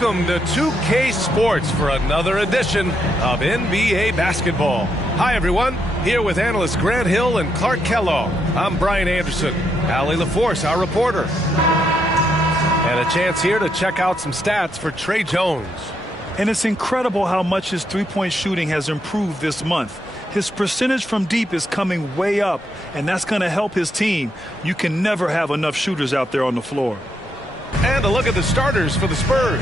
Welcome to 2K Sports for another edition of NBA Basketball. Hi, everyone. Here with analysts Grant Hill and Clark Kellogg. I'm Brian Anderson. Allie LaForce, our reporter. And a chance here to check out some stats for Trey Jones. And it's incredible how much his three-point shooting has improved this month. His percentage from deep is coming way up, and that's going to help his team. You can never have enough shooters out there on the floor. And a look at the starters for the Spurs.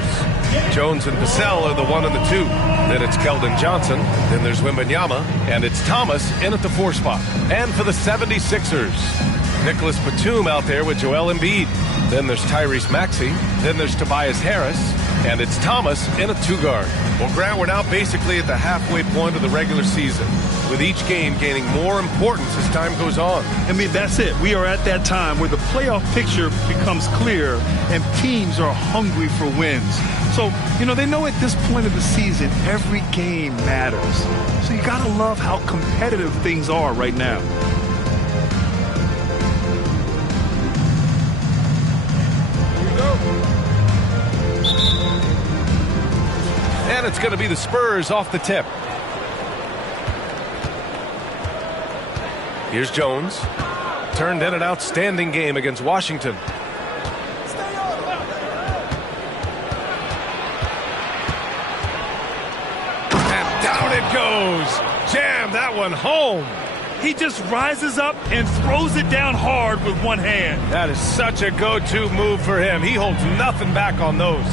Jones and Vassell are the 1 and the 2. Then it's Keldon Johnson. Then there's Wembanyama. And it's Thomas in at the 4 spot. And for the 76ers, Nicholas Batum out there with Joel Embiid. Then there's Tyrese Maxey. Then there's Tobias Harris. And it's Thomas in a 2-guard. Well, Grant, we're now basically at the halfway point of the regular season, with each game gaining more importance as time goes on. I mean, that's it. We are at that time where the playoff picture becomes clear and teams are hungry for wins. So, they know at this point of the season, every game matters. So you got to love how competitive things are right now. And it's going to be the Spurs off the tip. Here's Jones. Turned in an outstanding game against Washington. And down it goes. Jam that one home. He just rises up and throws it down hard with one hand. That is such a go-to move for him. He holds nothing back on those.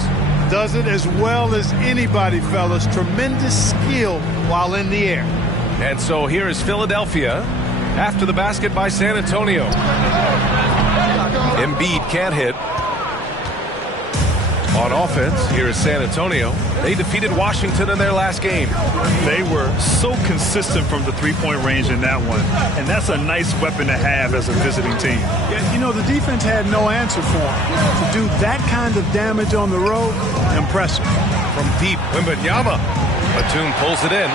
Does it as well as anybody, fellas. Tremendous skill while in the air. And so here is Philadelphia after the basket by San Antonio. Embiid can't hit. On offense, here is San Antonio. They defeated Washington in their last game. They were so consistent from the three-point range in that one. And that's a nice weapon to have as a visiting team. Yeah, the defense had no answer for him. To do that kind of damage on the road, impressive. From deep, Wembanyama. Batum pulls it in.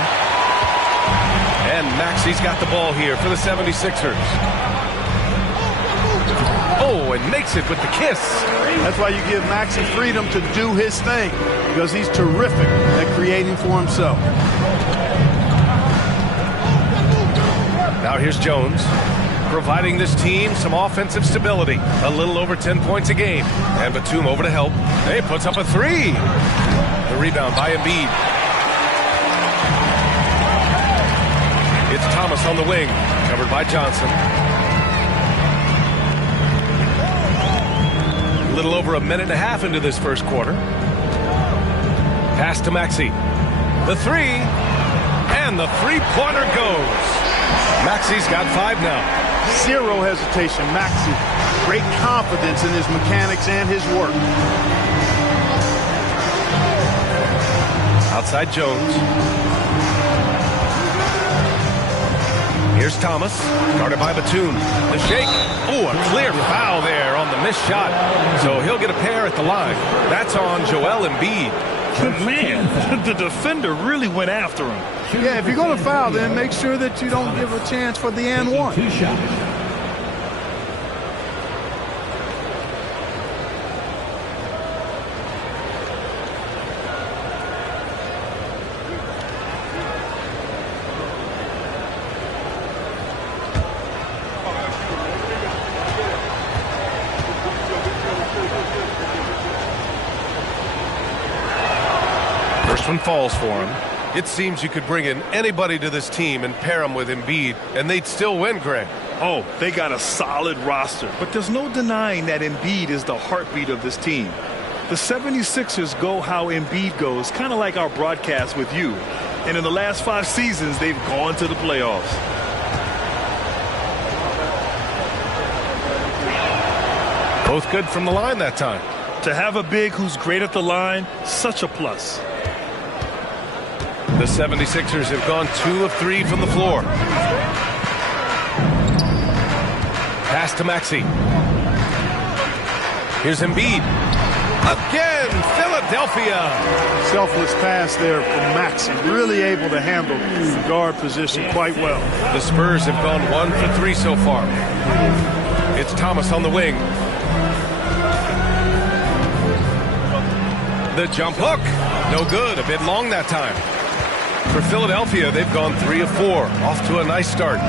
And Maxey's got the ball here for the 76ers. Oh, and makes it with the kiss. That's why you give Maxey freedom to do his thing, because he's terrific at creating for himself. Now here's Jones, providing this team some offensive stability. A little over 10 points a game. And Batum over to help. He puts up a 3. The rebound by Embiid. It's Thomas on the wing, covered by Johnson. A little over a minute and a half into this first quarter. Pass to Maxey. The 3. And the three-pointer goes. Maxey's got 5 now. Zero hesitation. Maxey, great confidence in his mechanics and his work. Outside Jones. Here's Thomas, guarded by Batum. The shake. Oh, a clear foul there on the missed shot. So he'll get a pair at the line. That's on Joel Embiid. Man, the defender really went after him. Yeah, if you're going to foul, then make sure that you don't give a chance for the and one. First one falls for him. It seems you could bring in anybody to this team and pair them with Embiid, and they'd still win, Greg. Oh, they got a solid roster, but there's no denying that Embiid is the heartbeat of this team. The 76ers go how Embiid goes, kind of like our broadcast with you. And in the last 5 seasons, they've gone to the playoffs. Both good from the line that time. To have a big who's great at the line, such a plus. The 76ers have gone 2 of 3 from the floor. Pass to Maxey. Here's Embiid. Again, Philadelphia. Selfless pass there from Maxey. Really able to handle the guard position quite well. The Spurs have gone 1 for 3 so far. It's Thomas on the wing. The jump hook. No good. A bit long that time. For Philadelphia, they've gone 3 of 4. Off to a nice start.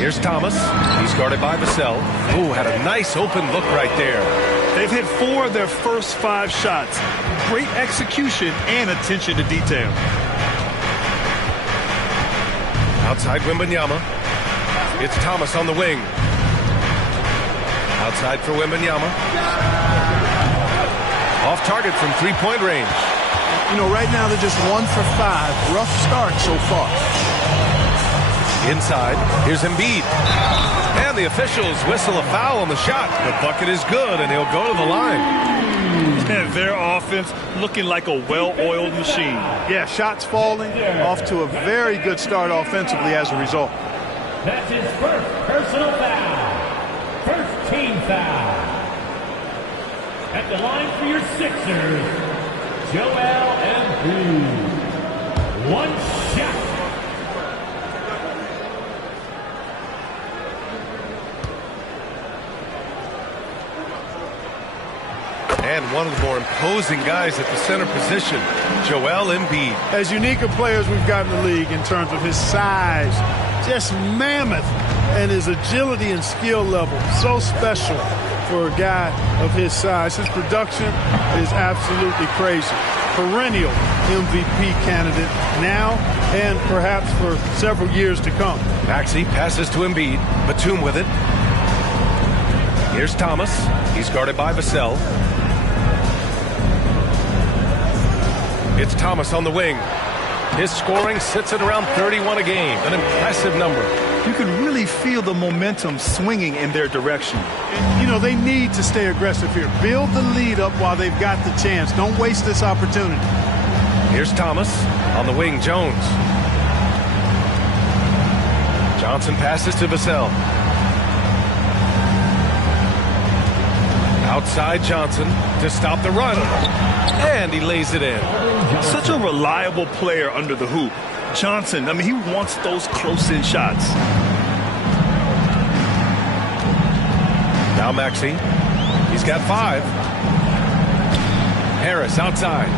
Here's Thomas. He's guarded by Vassell. Ooh, had a nice open look right there. They've hit 4 of their first 5 shots. Great execution and attention to detail. Outside Wembanyama. It's Thomas on the wing. Outside for Wembanyama. Off target from three-point range. You know, right now they're just 1 for 5. Rough start so far. Inside, here's Embiid. And the officials whistle a foul on the shot. The bucket is good, and he'll go to the line. And their offense looking like a well-oiled machine. Yeah, shots falling. Off to a very good start offensively as a result. That's his first personal foul. First team foul. At the line for your Sixers, Joel Embiid. 1 shot. And one of the more imposing guys at the center position, Joel Embiid. As unique a player as we've got in the league in terms of his size, just mammoth, and his agility and skill level, so special for a guy of his size. His production is absolutely crazy. Perennial MVP candidate now and perhaps for several years to come. Maxey passes to Embiid. Batum with it. Here's Thomas. He's guarded by Vassell. It's Thomas on the wing. His scoring sits at around 31 a game, an impressive number. You can really feel the momentum swinging in their direction. And, you know, they need to stay aggressive here. Build the lead up while they've got the chance. Don't waste this opportunity. Here's Thomas. On the wing, Jones. Johnson passes to Vassell. Outside Johnson to stop the run. And he lays it in. Such a reliable player under the hoop. Johnson, I mean, he wants those close-in shots. Now Maxey. He's got 5. Harris outside.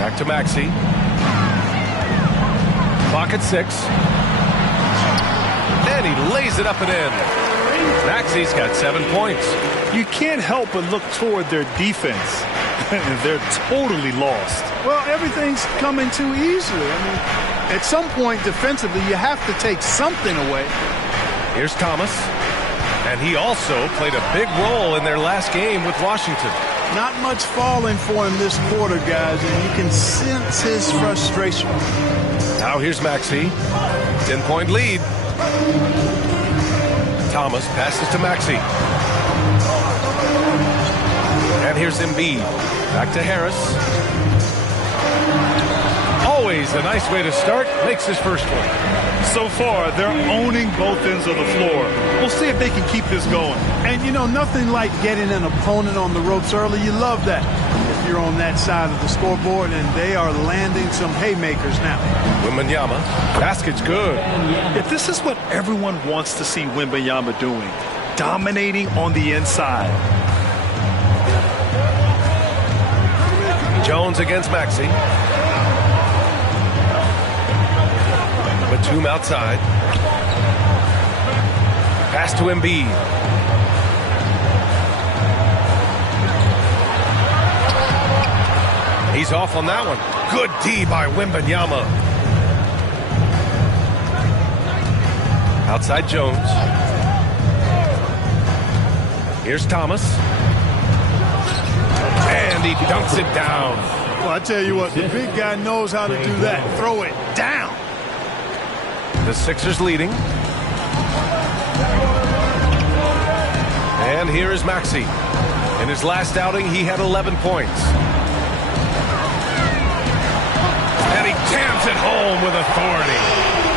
Back to Maxey. Clock at 6. And he lays it up and in. Maxey's got 7 points. You can't help but look toward their defense. They're totally lost. Well, everything's coming too easily. I mean, at some point defensively, you have to take something away. Here's Thomas. And he also played a big role in their last game with Washington. Not much falling for him this quarter, guys, and you can sense his frustration. Now here's Maxey. 10-point lead. Thomas passes to Maxey. And here's Embiid. Back to Harris. Always a nice way to start. Makes his first one. So far, they're owning both ends of the floor. We'll see if they can keep this going. And, you know, nothing like getting an opponent on the ropes early. You love that if you're on that side of the scoreboard, and they are landing some haymakers now. Wembanyama. Basket's good. If this is what everyone wants to see Wembanyama doing, dominating on the inside. Jones against Maxey. Batum outside. Pass to Embiid. He's off on that one. Good D by Wembanyama. Outside Jones. Here's Thomas. And he dunks it down. Well, I tell you what, the big guy knows how to do that. Throw it down. The Sixers leading. And here is Maxey. In his last outing, he had 11 points. And he jams it home with authority.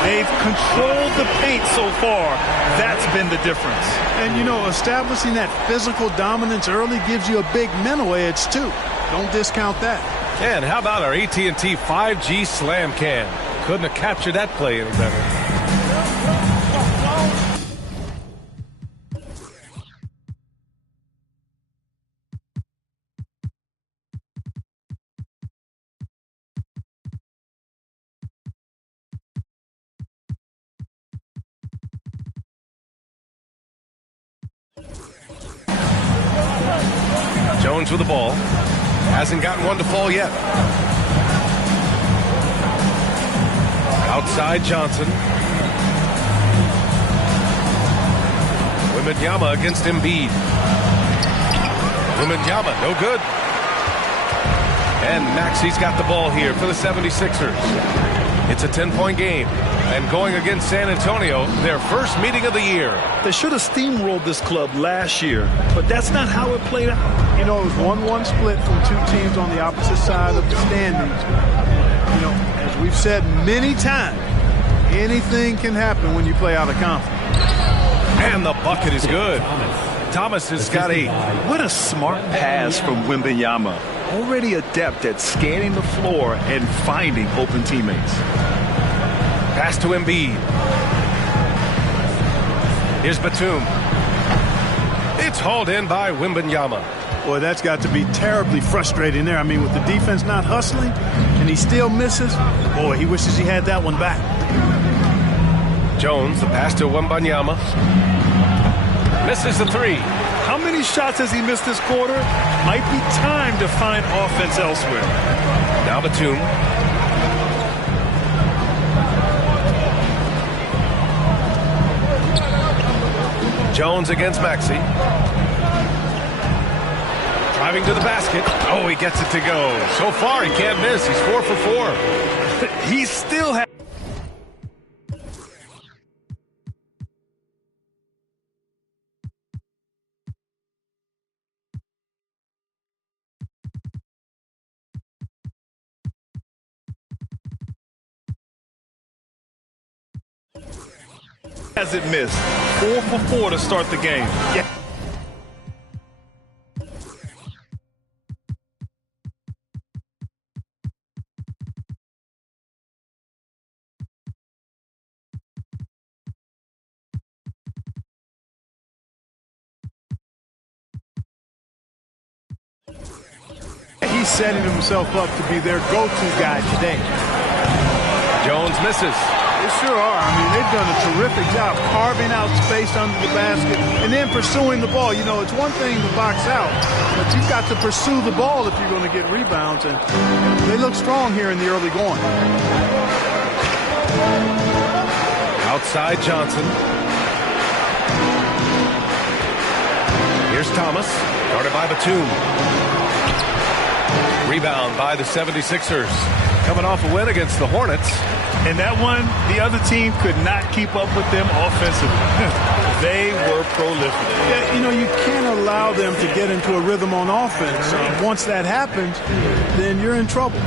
They've controlled the paint so far. That's been the difference. And, you know, establishing that physical dominance early gives you a big mental edge, too. Don't discount that. And how about our AT&T 5G Slam Cam? Couldn't have captured that play any better. Jones with the ball. Hasn't gotten one to fall yet. Outside Johnson. Wembanyama against Embiid. Wembanyama, no good. And Maxi's got the ball here for the 76ers. It's a 10-point game. And going against San Antonio, their first meeting of the year. They should have steamrolled this club last year, but that's not how it played out. You know, it was 1-1 split from two teams on the opposite side of the standings. You know, as we've said many times, anything can happen when you play out of conference. And the bucket is good. Thomas has got 8. What a smart pass from Wembanyama. Already adept at scanning the floor and finding open teammates. Pass to Embiid. Here's Batum. It's hauled in by Wembanyama. Boy, that's got to be terribly frustrating there. I mean, with the defense not hustling and he still misses, boy, he wishes he had that one back. Jones, the pass to Wembanyama. Misses the 3. How many shots has he missed this quarter? Might be time to find offense elsewhere. Now Batum. Jones against Maxey. Driving to the basket. Oh, he gets it to go. So far, he can't miss. He's 4 for 4. He still has. Hasn't missed. 4 for 4 to start the game. Yeah. He's setting himself up to be their go-to guy today. Jones misses. They sure are. I mean, they've done a terrific job carving out space under the basket and then pursuing the ball. You know, it's one thing to box out, but you've got to pursue the ball if you're going to get rebounds, and they look strong here in the early going. Outside Johnson. Here's Thomas, guarded by Batum. Rebound by the 76ers. Coming off a win against the Hornets. And that one, the other team could not keep up with them offensively. They were prolific. Yeah, you know, you can't allow them to get into a rhythm on offense. Once that happens, then you're in trouble.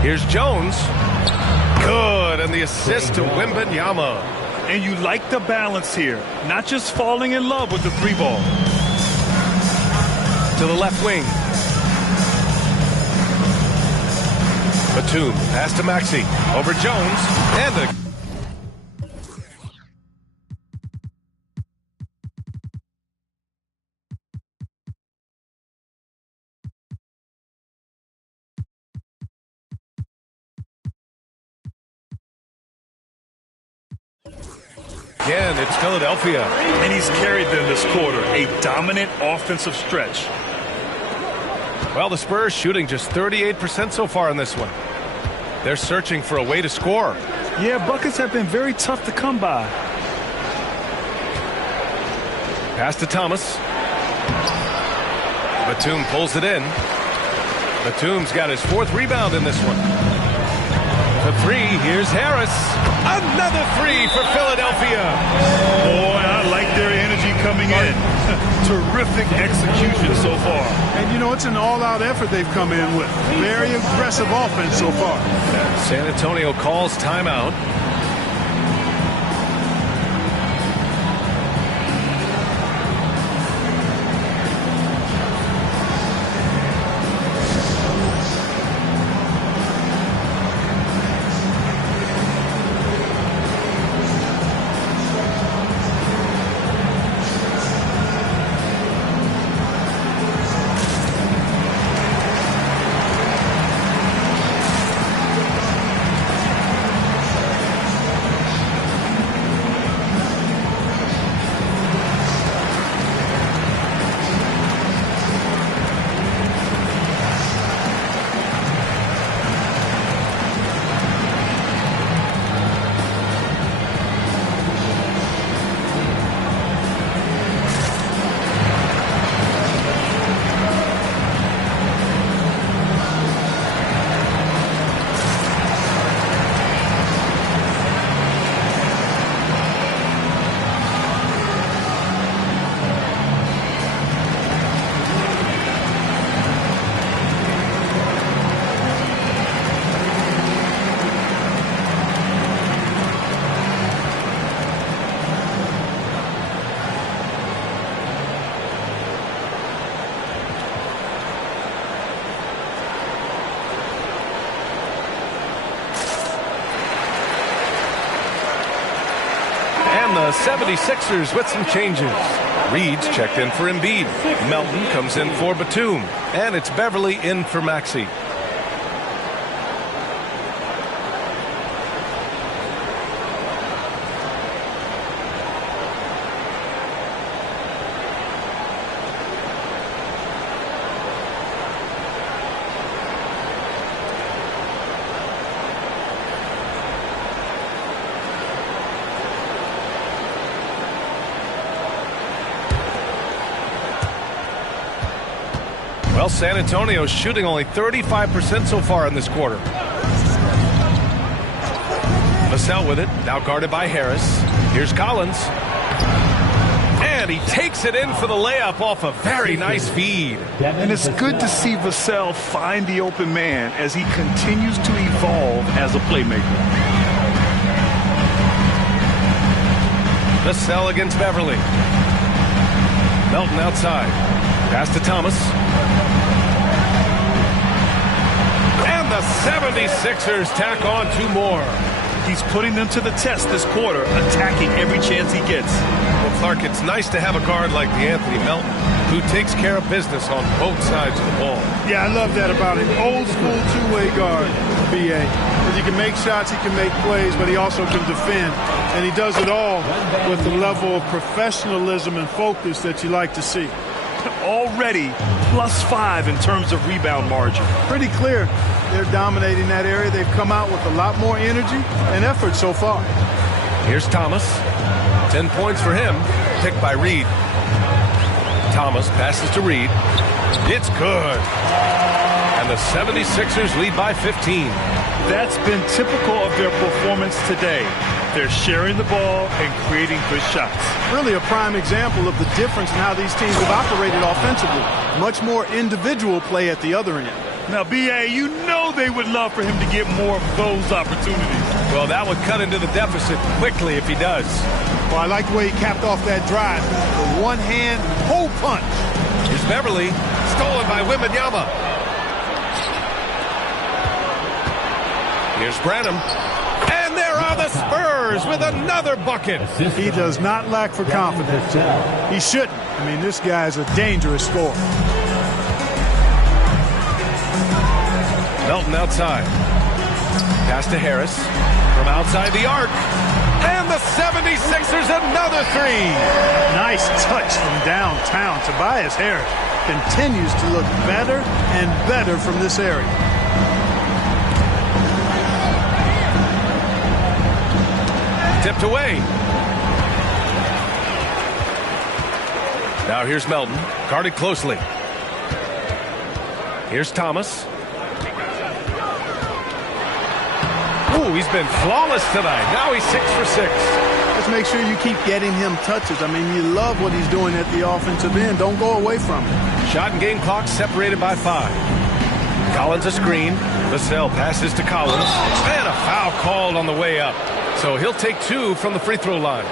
Here's Jones. Good, and the assist to Wembanyama. And you like the balance here. Not just falling in love with the 3 ball. To the left wing. Batum, pass to Maxey, over Jones, and again, it's Philadelphia. And he's carried them this quarter, a dominant offensive stretch. Well, the Spurs shooting just 38% so far in this one. They're searching for a way to score. Yeah, buckets have been very tough to come by. Pass to Thomas. Batum pulls it in. Batum's got his 4th rebound in this one. The 3, here's Harris. Another 3 for Philadelphia. Boy, I like their energy coming in. Terrific execution so far. And, you know, it's an all-out effort they've come in with. Very aggressive offense so far. San Antonio calls timeout. 76ers with some changes. Reed's checked in for Embiid. Melton comes in for Batum. And it's Beverly in for Maxey. Well, San Antonio's shooting only 35% so far in this quarter. Vassell with it, now guarded by Harris. Here's Collins. And he takes it in for the layup off a very nice feed. And it's good to see Vassell find the open man as he continues to evolve as a playmaker. Vassell against Beverly. Melton outside. Pass to Thomas. And the 76ers tack on 2 more. He's putting them to the test this quarter, attacking every chance he gets. Well, Clark, it's nice to have a guard like the Anthony Melton, who takes care of business on both sides of the ball. Yeah, I love that about him. Old school two-way guard, BA. Because he can make shots, he can make plays, but he also can defend. And he does it all with the level of professionalism and focus that you like to see. Already +5 in terms of rebound margin. Pretty clear they're dominating that area. They've come out with a lot more energy and effort so far. Here's Thomas. 10 points for him, picked by Reed. Thomas passes to Reed. It's good. And the 76ers lead by 15. That's been typical of their performance today. They're sharing the ball and creating good shots. Really a prime example of the difference in how these teams have operated offensively. Much more individual play at the other end. Now, B.A., you know they would love for him to get more of those opportunities. Well, that would cut into the deficit quickly if he does. Well, I like the way he capped off that drive. The one-hand hole punch. Here's Beverly, stolen by Wembanyama. Here's Branham. And there are the Spurs with another bucket. He does not lack for confidence. He shouldn't. I mean, this guy's a dangerous scorer. Melton outside. Pass to Harris from outside the arc. And the 76ers another 3. Nice touch from downtown. Tobias Harris continues to look better and better from this area. Tipped away. Now here's Melton, guarded closely. Here's Thomas. Ooh, he's been flawless tonight. Now he's 6 for 6. Just make sure you keep getting him touches. I mean, you love what he's doing at the offensive end. Don't go away from it. Shot and game clock separated by 5. Collins a screen. Vassell passes to Collins. And a foul called on the way up. So he'll take 2 from the free throw line.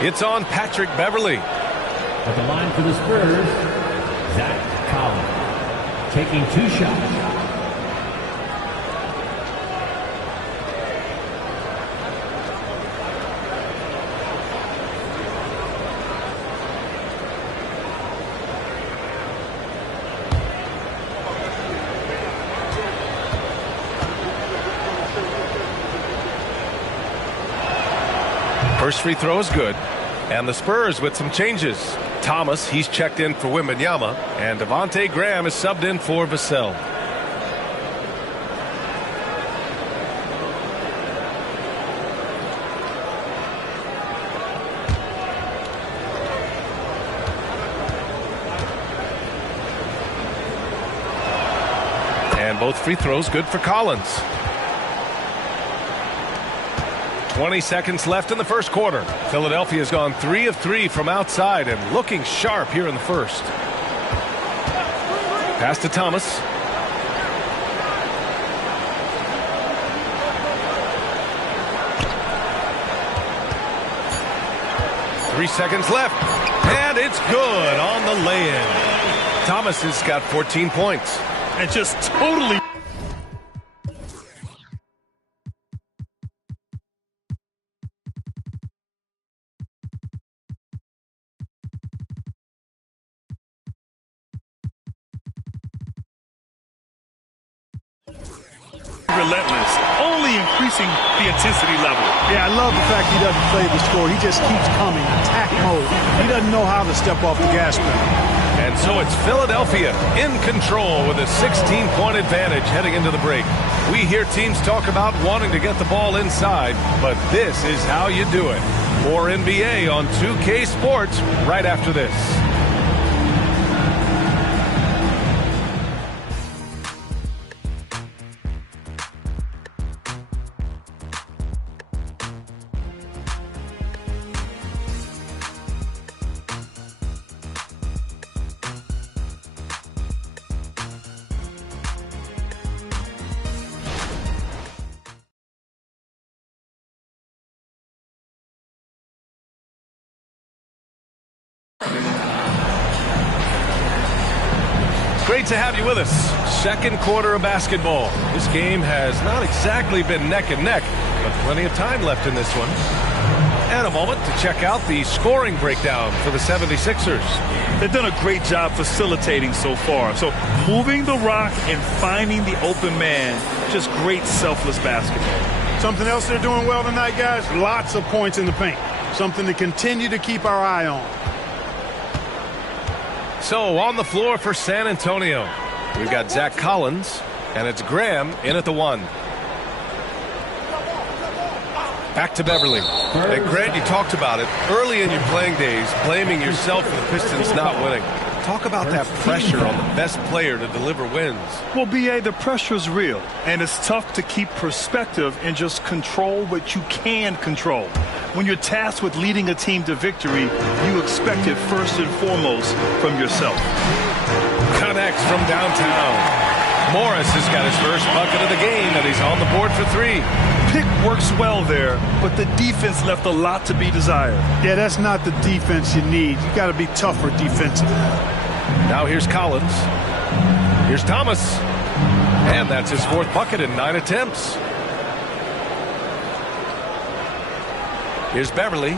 It's on Patrick Beverly. At the line for the Spurs, Zach Collins, taking 2 shots. First free throw is good. And the Spurs with some changes. Thomas, he's checked in for Wembanyama. And Devontae Graham is subbed in for Vassell. And both free throws good for Collins. 20 seconds left in the first quarter. Philadelphia's gone 3 of 3 from outside and looking sharp here in the first. Pass to Thomas. Three seconds left. And it's good on the lay-in. Thomas has got 14 points. And just totally relentless, only increasing the intensity level. Yeah, I love the fact he doesn't play the score. He just keeps coming, attack mode. He doesn't know how to step off the gas pedal. And so it's Philadelphia in control with a 16-point advantage heading into the break. We hear teams talk about wanting to get the ball inside, but this is how you do it. More NBA on 2K Sports right after this. Great to have you with us. Second quarter of basketball. This game has not exactly been neck and neck, but plenty of time left in this one. And a moment to check out the scoring breakdown for the 76ers. They've done a great job facilitating so far. So moving the rock and finding the open man, just great selfless basketball. Something else they're doing well tonight, guys, lots of points in the paint. Something to continue to keep our eye on. So on the floor for San Antonio, we've got Zach Collins, and it's Graham in at the 1. Back to Beverly. And Grant, you talked about it early in your playing days, blaming yourself for the Pistons not winning. Talk about that pressure on the best player to deliver wins. Well, B.A., the pressure's real, and it's tough to keep perspective and just control what you can control. When you're tasked with leading a team to victory, you expect it first and foremost from yourself. Connects from downtown. Morris has got his first bucket of the game, and he's on the board for 3. Pick works well there, but the defense left a lot to be desired. Yeah, that's not the defense you need. You got to be tougher defensively. Now here's Collins. Here's Thomas. And that's his 4th bucket in 9 attempts. Here's Beverly.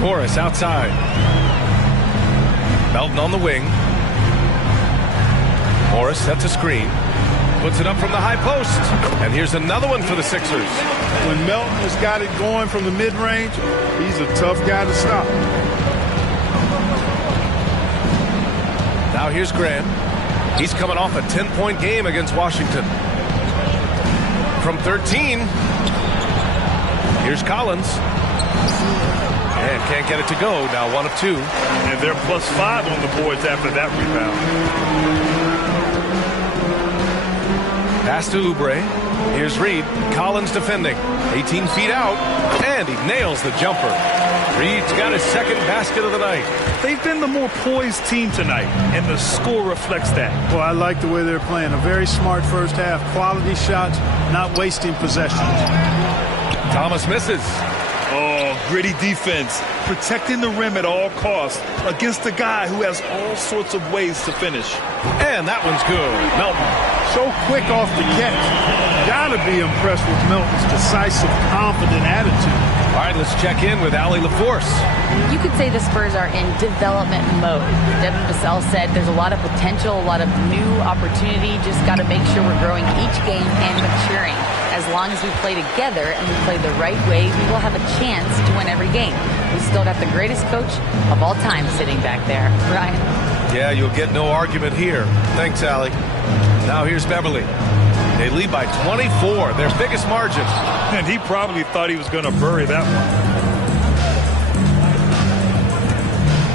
Morris outside. Melton on the wing. Morris sets a screen. Puts it up from the high post. And here's another one for the Sixers. When Melton has got it going from the mid-range, he's a tough guy to stop. Now here's Grant. He's coming off a 10-point game against Washington. From 13, here's Collins. And can't get it to go. Now 1 of 2. And they're +5 on the boards after that rebound. Pass to Oubre. Here's Reed. Collins defending. 18 feet out. And he nails the jumper. Reed's got his 2nd basket of the night. They've been the more poised team tonight, and the score reflects that. Well, I like the way they're playing. A very smart first half. Quality shots, not wasting possessions. Thomas misses. Oh, gritty defense. Protecting the rim at all costs against a guy who has all sorts of ways to finish. And that one's good. Melton. So quick off the catch. Gotta be impressed with Melton's decisive, confident attitude. All right, let's check in with Allie LaForce. You could say the Spurs are in development mode. Devin Vassell said there's a lot of potential, a lot of new opportunity. Just got to make sure we're growing each game and maturing. As long as we play together and we play the right way, we will have a chance to win every game. We still got the greatest coach of all time sitting back there. Ryan? Yeah, you'll get no argument here. Thanks, Allie. Now here's Beverly. They lead by 24, their biggest margin. And he probably thought he was going to bury that one.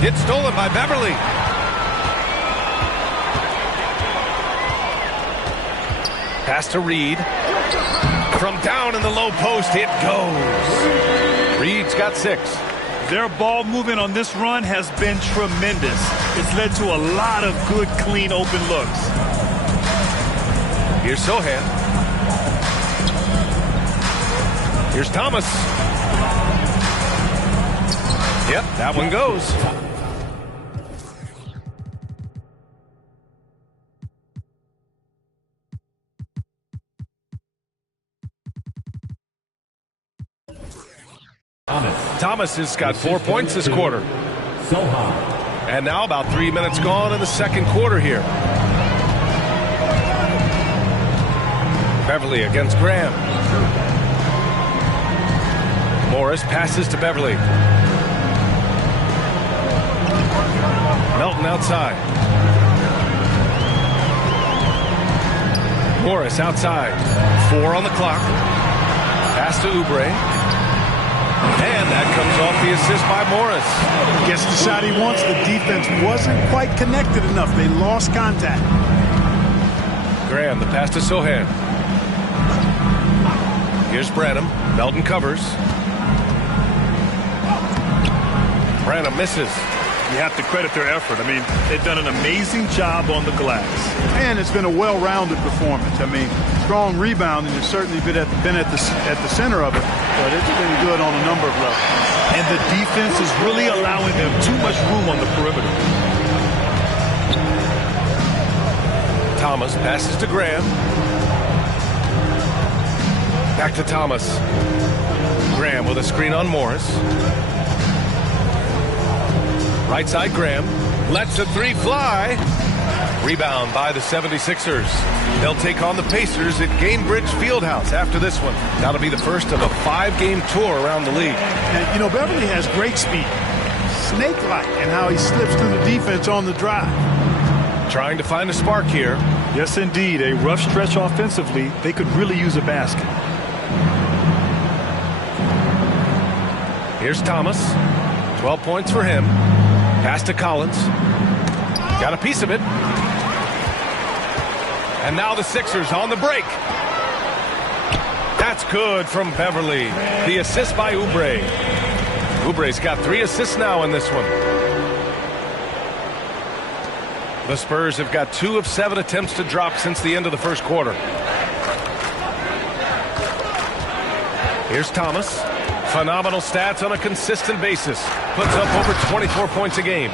It's stolen by Beverly. Pass to Reed. From down in the low post, it goes. Reed's got 6. Their ball movement on this run has been tremendous. It's led to a lot of good, clean, open looks. Here's Sohan. Here's Thomas. Yep, that one goes. Thomas has got 4 points this quarter. And now about 3 minutes gone in the second quarter here. Beverly against Graham. Morris passes to Beverly. Melton outside. Morris outside. 4 on the clock. Pass to Oubre. And that comes off the assist by Morris. Gets the shot he wants. The defense wasn't quite connected enough. They lost contact. Graham, the pass to Sohan. Here's Branham. Melton covers. Branham misses. You have to credit their effort. I mean, they've done an amazing job on the glass. And it's been a well-rounded performance. I mean, strong rebounding has certainly been at the center of it, but it's been good on a number of levels. And the defense is really allowing them too much room on the perimeter. Thomas passes to Graham. Back to Thomas. Graham with a screen on Morris. Right side, Graham lets the 3 fly. Rebound by the 76ers. They'll take on the Pacers at Gainbridge Fieldhouse after this one. That'll be the first of a 5-game tour around the league. And, you know, Beverly has great speed. Snake-like in how he slips through the defense on the drive. Trying to find a spark here. Yes, indeed. A rough stretch offensively. They could really use a basket. Here's Thomas. 12 points for him. Pass to Collins. Got a piece of it. And now the Sixers on the break. That's good from Beverly. The assist by Oubre. Oubre's got 3 assists now in this one. The Spurs have got 2 of 7 attempts to drop since the end of the first quarter. Here's Thomas. Phenomenal stats on a consistent basis. Puts up over 24 points a game.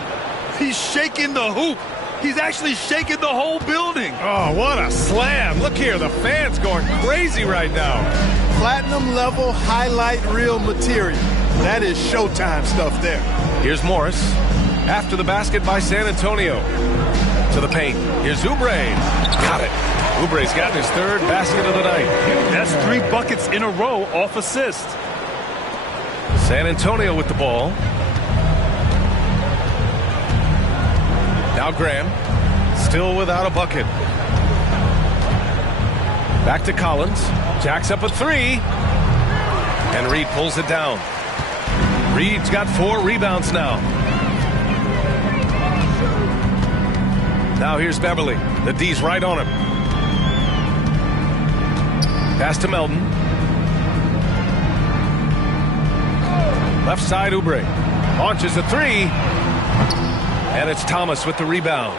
He's shaking the hoop. He's actually shaking the whole building. Oh, what a slam. Look here, the fans going crazy right now. Platinum level highlight reel material. That is Showtime stuff there. Here's Morris. After the basket by San Antonio. To the paint. Here's Oubre. Got it. Oubre's got his 3rd basket of the night. That's 3 buckets in a row off assist. San Antonio with the ball. Now Graham, still without a bucket. Back to Collins. Jacks up a 3. And Reed pulls it down. Reed's got 4 rebounds now. Now here's Beverly. The D's right on him. Pass to Melton. Left side, Oubre. Launches a 3. And it's Thomas with the rebound.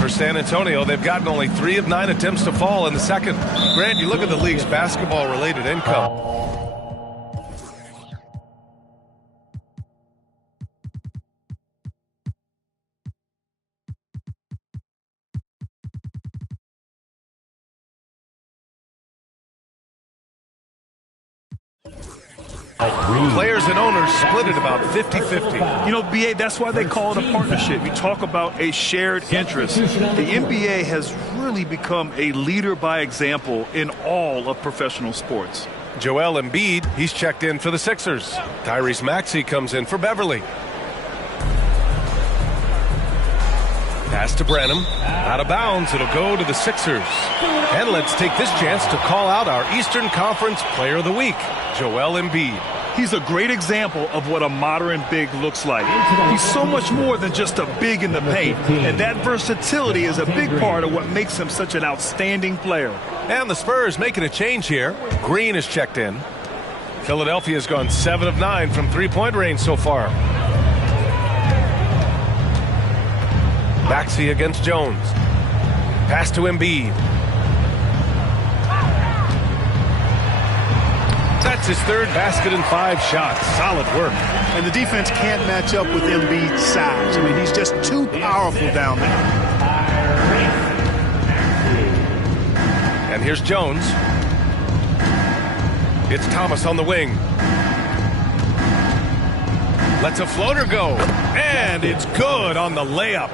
For San Antonio, they've gotten only 3 of 9 attempts to fall in the second. Grant, you look at the league's basketball-related income. Players and owners split it about 50-50. You know, BA, that's why they call it a partnership. You talk about a shared interest. The NBA has really become a leader by example in all of professional sports. Joel Embiid, he's checked in for the Sixers. Tyrese Maxey comes in for Beverly. Pass to Branham. Out of bounds, it'll go to the Sixers. And let's take this chance to call out our Eastern Conference Player of the Week, Joel Embiid. He's a great example of what a modern big looks like. He's so much more than just a big in the paint, and that versatility is a big part of what makes him such an outstanding player. And the Spurs making a change here. Green is checked in. Philadelphia's gone 7 of 9 from 3-point range so far. Maxey against Jones. Pass to Embiid. That's his 3rd basket and 5 shots. Solid work. And the defense can't match up with Embiid's size. I mean, he's just too powerful down there. And here's Jones. It's Thomas on the wing. Lets a floater go. And it's good on the layup.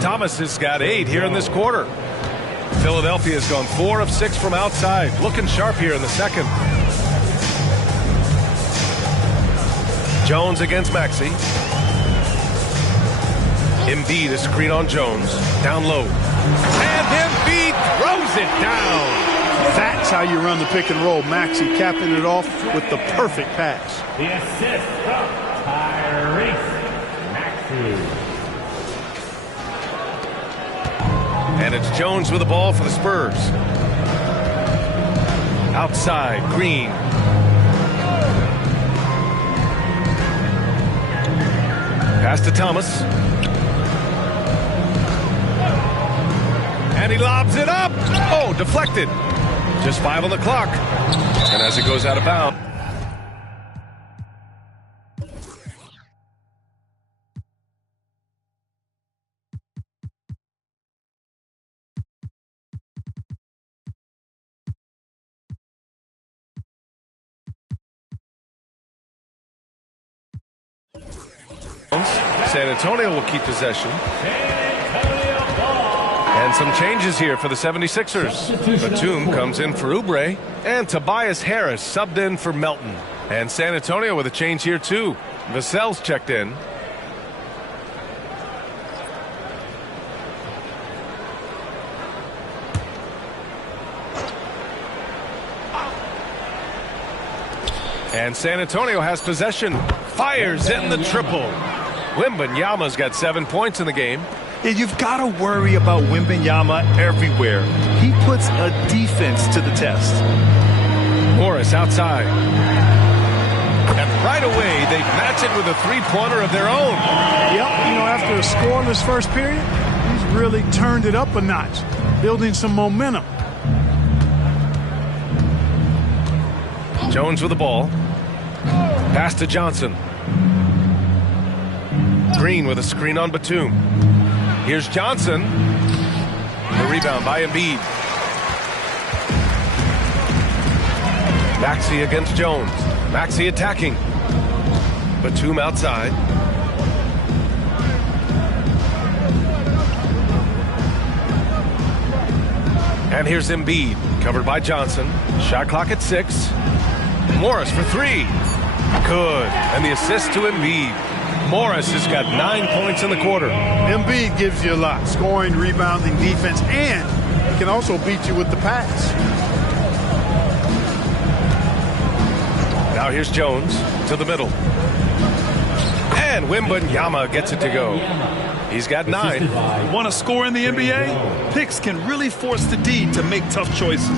Thomas has got 8 here in this quarter. Philadelphia has gone 4 of 6 from outside. Looking sharp here in the second. Jones against Maxey. Embiid is screen on Jones. Down low. And Embiid throws it down. That's how you run the pick and roll. Maxey capping it off with the perfect pass. The assist from Tyrese Maxey. And it's Jones with the ball for the Spurs. Outside, Green. Pass to Thomas. And he lobs it up. Oh, deflected. Just 5 on the clock. And as it goes out of bounds. San Antonio will keep possession. And some changes here for the 76ers. Batum comes in for Oubre. And Tobias Harris subbed in for Melton. And San Antonio with a change here too. Vassell's checked in. And San Antonio has possession. Fires in the triple. Wembanyama's got 7 points in the game. Yeah, you've got to worry about Wembanyama everywhere. He puts a defense to the test. Morris outside. And right away, they match it with a three-pointer of their own. Yep, after a scoreless first period, he's really turned it up a notch, building some momentum. Jones with the ball. Pass to Johnson. Green with a screen on Batum. Here's Johnson. The rebound by Embiid. Maxey against Jones. Maxey attacking. Batum outside. And here's Embiid, covered by Johnson. Shot clock at 6. Morris for 3. Good. And the assist to Embiid. Morris has got 9 points in the quarter. Embiid gives you a lot. Scoring, rebounding, defense, and he can also beat you with the pass. Now here's Jones to the middle. And Wembanyama gets it to go. He's got 9. Want to score in the NBA? Picks can really force the D to make tough choices.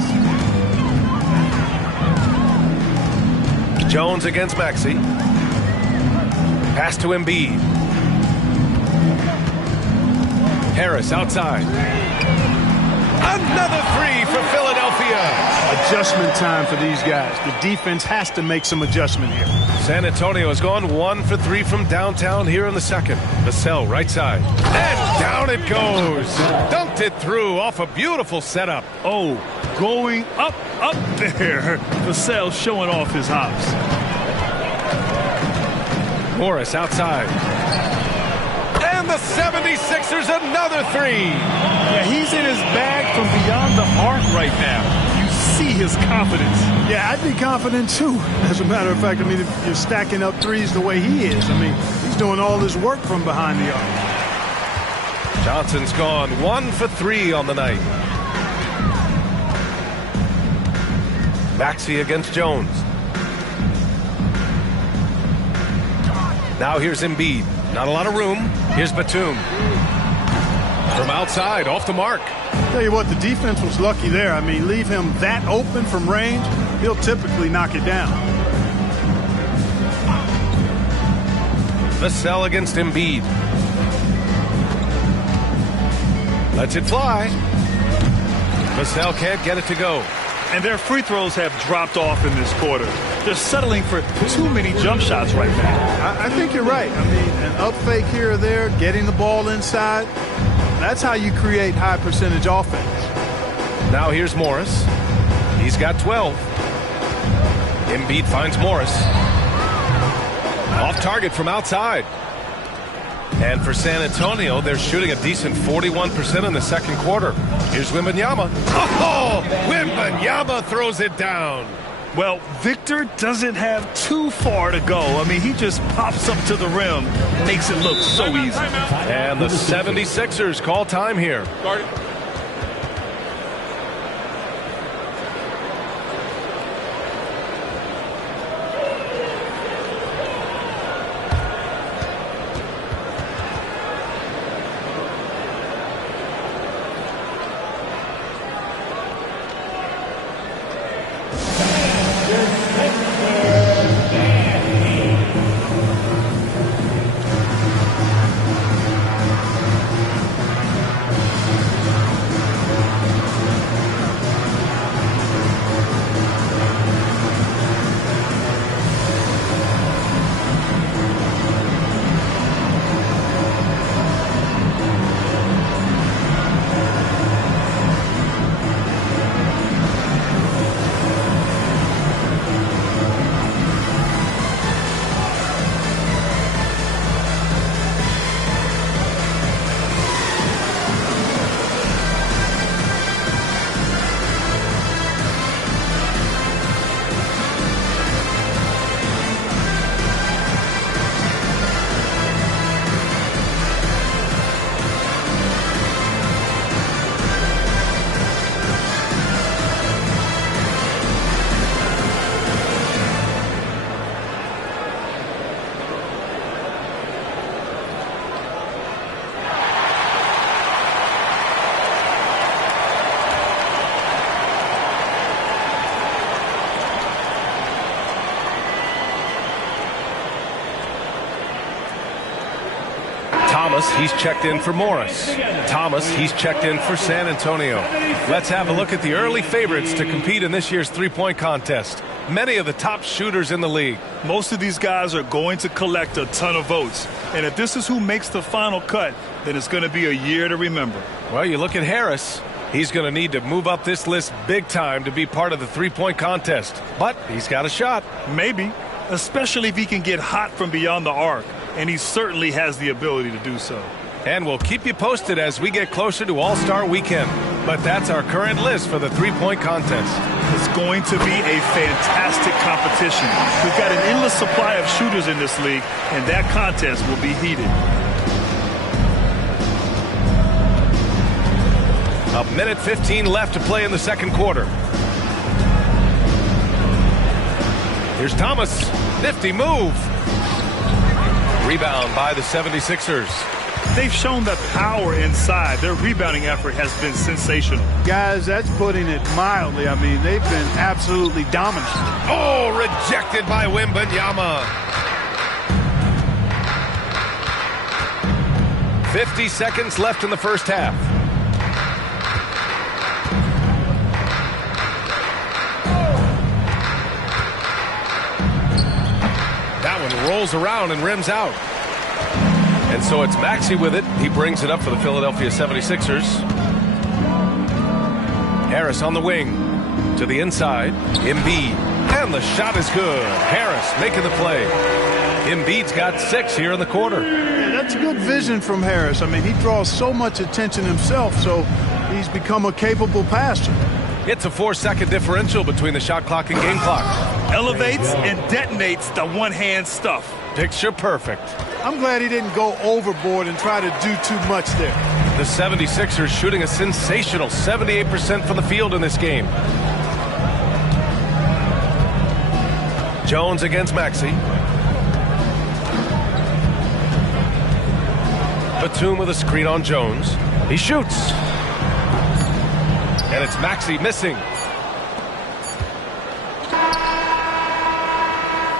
Jones against Maxey. Pass to Embiid. Harris outside. Another 3 for Philadelphia. Adjustment time for these guys. The defense has to make some adjustment here. San Antonio has gone 1 for 3 from downtown here in the second. Vassell right side. And down it goes. Dunked it through off a beautiful setup. Oh, going up there. Vassell showing off his hops. Morris outside. And the 76ers another 3. Yeah, he's in his bag from beyond the arc right now. You see his confidence. Yeah, I'd be confident too. As a matter of fact, if you're stacking up threes the way he is, he's doing all this work from behind the arc. Johnson's gone 1 for 3 on the night. Maxey against Jones. Now here's Embiid. Not a lot of room. Here's Batum. From outside, off the mark. Tell you what, the defense was lucky there. Leave him that open from range, he'll typically knock it down. Vassell against Embiid. Lets it fly. Vassell can't get it to go. And their free throws have dropped off in this quarter. They're settling for too many jump shots right now. I think you're right. An up fake here or there, getting the ball inside. That's how you create high percentage offense. Now here's Morris. He's got 12. Embiid finds Morris. Off target from outside. And for San Antonio, they're shooting a decent 41% in the second quarter. Here's Wembanyama. Oh, Wembanyama throws it down. Well, Victor doesn't have too far to go. I mean, he just pops up to the rim, makes it look so easy. And the 76ers call time here. Thomas, he's checked in for Morris. Thomas, he's checked in for San Antonio. Let's have a look at the early favorites to compete in this year's three-point contest. Many of the top shooters in the league. Most of these guys are going to collect a ton of votes. And if this is who makes the final cut, then it's going to be a year to remember. Well, you look at Harris. He's going to need to move up this list big time to be part of the three-point contest. But he's got a shot. Maybe, especially if he can get hot from beyond the arc. And he certainly has the ability to do so. And we'll keep you posted as we get closer to All-Star Weekend. But that's our current list for the three-point contest. It's going to be a fantastic competition. We've got an endless supply of shooters in this league, and that contest will be heated. A minute 15 left to play in the second quarter. Here's Thomas. Nifty move. Rebound by the 76ers. They've shown the power inside. Their rebounding effort has been sensational. Guys, that's putting it mildly. I mean, they've been absolutely dominant. Oh, rejected by Wembanyama. 50 seconds left in the first half. That one rolls around and rims out. And so it's Maxey with it. He brings it up for the Philadelphia 76ers. Harris on the wing. To the inside. Embiid. And the shot is good. Harris making the play. Embiid's got 6 here in the quarter. Yeah, that's good vision from Harris. I mean, he draws so much attention himself, so he's become a capable passer. It's a 4-second differential between the shot clock and game clock. Elevates and detonates the one-hand stuff. Picture perfect. I'm glad he didn't go overboard and try to do too much there. The 76ers shooting a sensational 78% from the field in this game. Jones against Maxey. Batum with a screen on Jones. He shoots. And it's Maxey missing.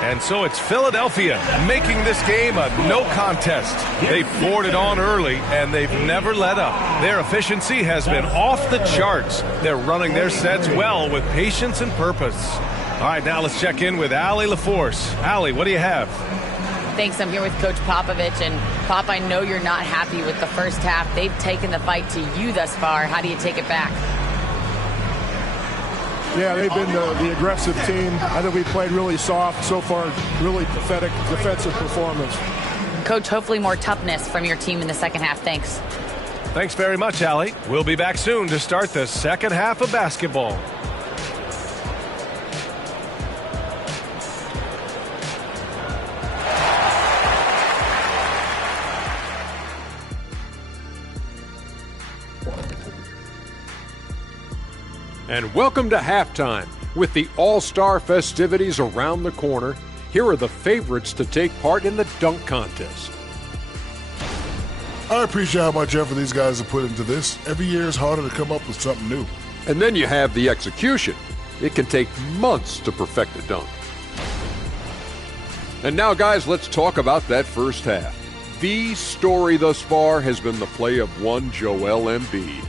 And so it's Philadelphia making this game a no contest. They poured it on early, and they've never let up. Their efficiency has been off the charts. They're running their sets well with patience and purpose. All right, now let's check in with Allie LaForce. Allie, what do you have? Thanks. I'm here with Coach Popovich. And, Pop, I know you're not happy with the first half. They've taken the fight to you thus far. How do you take it back? Yeah, they've been the aggressive team. I think we played really soft so far, really pathetic defensive performance. Coach, hopefully more toughness from your team in the second half. Thanks. Thanks very much, Allie. We'll be back soon to start the second half of basketball. And welcome to halftime. With the All-Star festivities around the corner, here are the favorites to take part in the dunk contest. I appreciate how much effort these guys have put into this. Every year is harder to come up with something new. And then you have the execution. It can take months to perfect a dunk. And now, guys, let's talk about that first half. The story thus far has been the play of one Joel Embiid.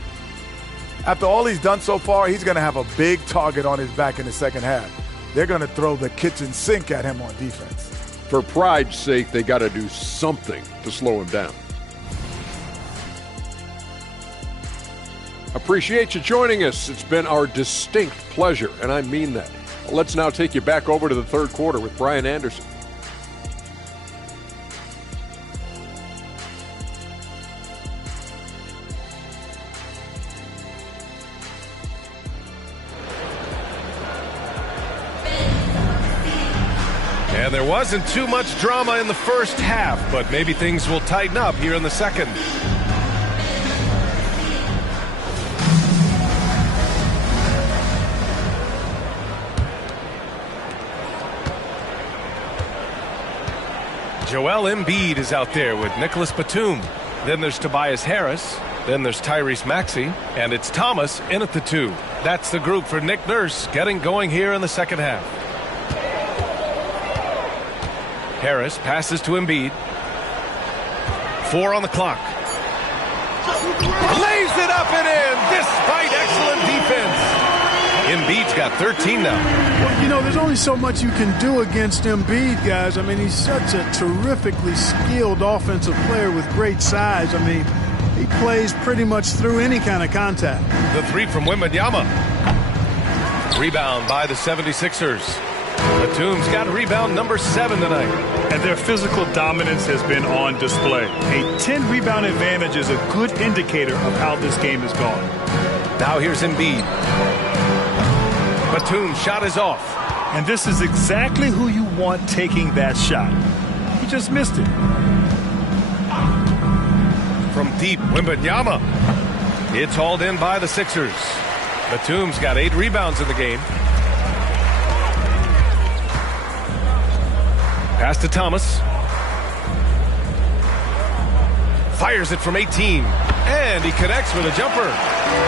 After all he's done so far, he's going to have a big target on his back in the second half. They're going to throw the kitchen sink at him on defense. For pride's sake, they got to do something to slow him down. Appreciate you joining us. It's been our distinct pleasure, and I mean that. Let's now take you back over to the third quarter with Brian Anderson. And there wasn't too much drama in the first half, but maybe things will tighten up here in the second. Joel Embiid is out there with Nicholas Batum. Then there's Tobias Harris. Then there's Tyrese Maxey. And it's Thomas in at the 2. That's the group for Nick Nurse getting going here in the second half. Harris passes to Embiid. 4 on the clock. Lays it up and in despite excellent defense. Embiid's got 13 now. Well, you know, there's only so much you can do against Embiid, guys. I mean, he's such a terrifically skilled offensive player with great size. I mean, he plays pretty much through any kind of contact. The 3 from Wembanyama. Rebound by the 76ers. Batum's got rebound number 7 tonight. And their physical dominance has been on display. A 10-rebound advantage is a good indicator of how this game has gone. Now here's Embiid. Batum's shot is off. And this is exactly who you want taking that shot. He just missed it. From deep, Wembanyama. It's hauled in by the Sixers. Batum's got 8 rebounds in the game. Pass to Thomas. Fires it from 18. And he connects with a jumper.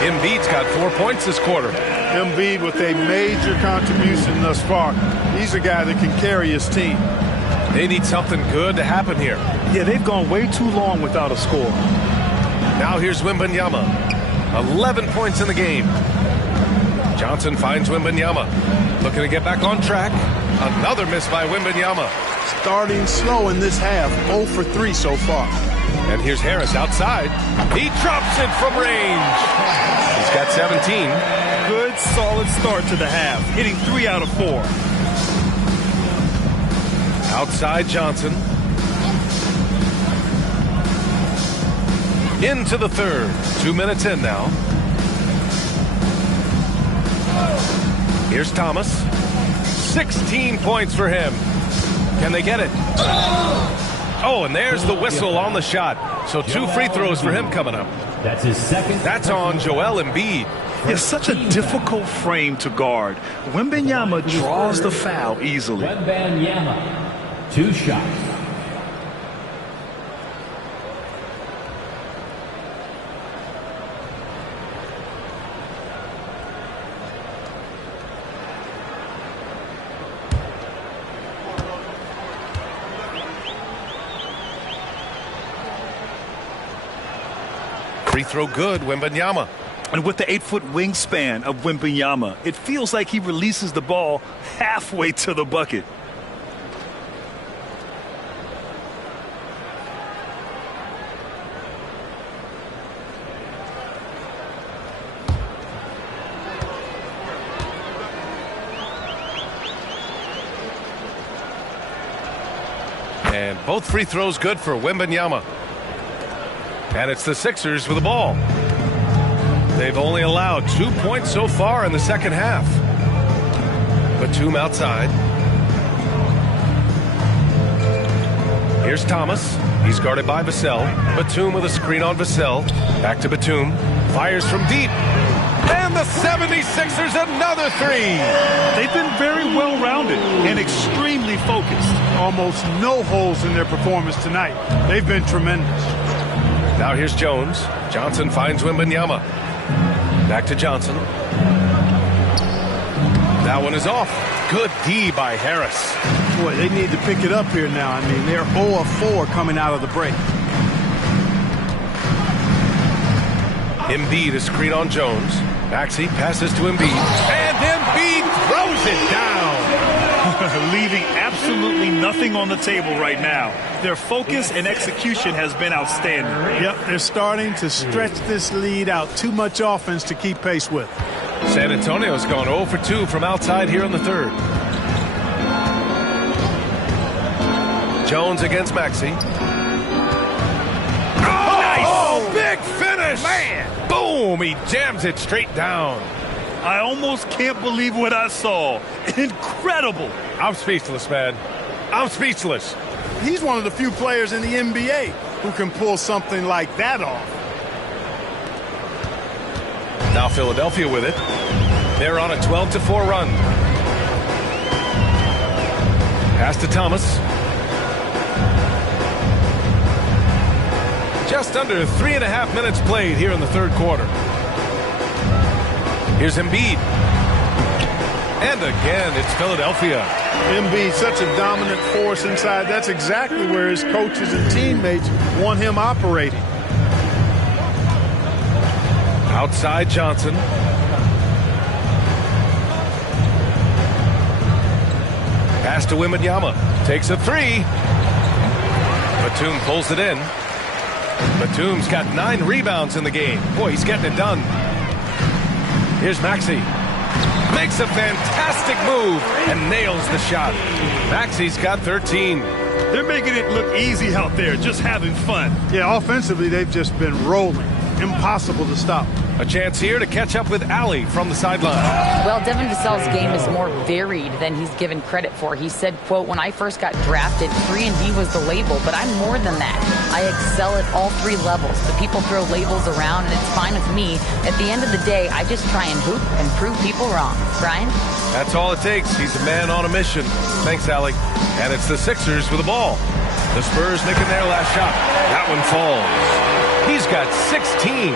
Embiid's got 4 points this quarter. Embiid with a major contribution thus far. He's a guy that can carry his team. They need something good to happen here. Yeah, they've gone way too long without a score. Now here's Wembanyama. 11 points in the game. Johnson finds Wembanyama. Looking to get back on track. Another miss by Wembanyama. Starting slow in this half, 0 for 3 so far. And here's Harris outside. He drops it from range. He's got 17. Good, solid start to the half, hitting 3 out of 4. Outside Johnson. Into the third. 2 minutes in now. Here's Thomas. 16 points for him. Can they get it? Oh, and there's the whistle on the shot. So 2 free throws for him coming up. That's his second. That's on Joel Embiid. It's such a difficult frame to guard. Wembanyama draws the foul easily. Wembanyama, 2 shots. Free throw good, Wembanyama. And with the 8-foot wingspan of Wembanyama, it feels like he releases the ball halfway to the bucket. And both free throws good for Wembanyama. And it's the Sixers with the ball. They've only allowed 2 points so far in the second half. Batum outside. Here's Thomas. He's guarded by Vassell. Batum with a screen on Vassell. Back to Batum. Fires from deep. And the 76ers another three. They've been very well-rounded and extremely focused. Almost no holes in their performance tonight. They've been tremendous. Now here's Jones. Johnson finds Wembanyama. Back to Johnson. That one is off. Good D by Harris. Boy, they need to pick it up here now. I mean, they're 0 of 4 coming out of the break. Embiid is screen on Jones. Maxey passes to Embiid. And Embiid throws it down. Leaving absolutely nothing on the table right now. Their focus and execution has been outstanding. Yep, they're starting to stretch this lead out. Too much offense to keep pace with. San Antonio's gone 0 for 2 from outside here in the third. Jones against Maxey. Oh, big finish! Man! Boom! He jams it straight down. I almost can't believe what I saw. Incredible. I'm speechless, man. I'm speechless. He's one of the few players in the NBA who can pull something like that off. Now Philadelphia with it. They're on a 12-4 run. Pass to Thomas. Just under 3.5 minutes played here in the third quarter. Here's Embiid. And again, it's Philadelphia. Embiid, such a dominant force inside. That's exactly where his coaches and teammates want him operating. Outside Johnson. Pass to Wembanyama. Takes a three. Batum pulls it in. Batum's got 9 rebounds in the game. Boy, he's getting it done. Here's Maxey. Makes a fantastic move and nails the shot. Maxey's got 13. They're making it look easy out there, just having fun. Yeah, offensively, they've just been rolling. Impossible to stop. A chance here to catch up with Allie from the sideline. Well, Devin Vassell's game is more varied than he's given credit for. He said, quote, when I first got drafted, 3-and-D was the label, but I'm more than that. I excel at all 3 levels. The people throw labels around, and it's fine with me. At the end of the day, I just try and hoop and prove people wrong. Brian? That's all it takes. He's a man on a mission. Thanks, Allie. And it's the Sixers with the ball. The Spurs making their last shot. That one falls. He's got 16.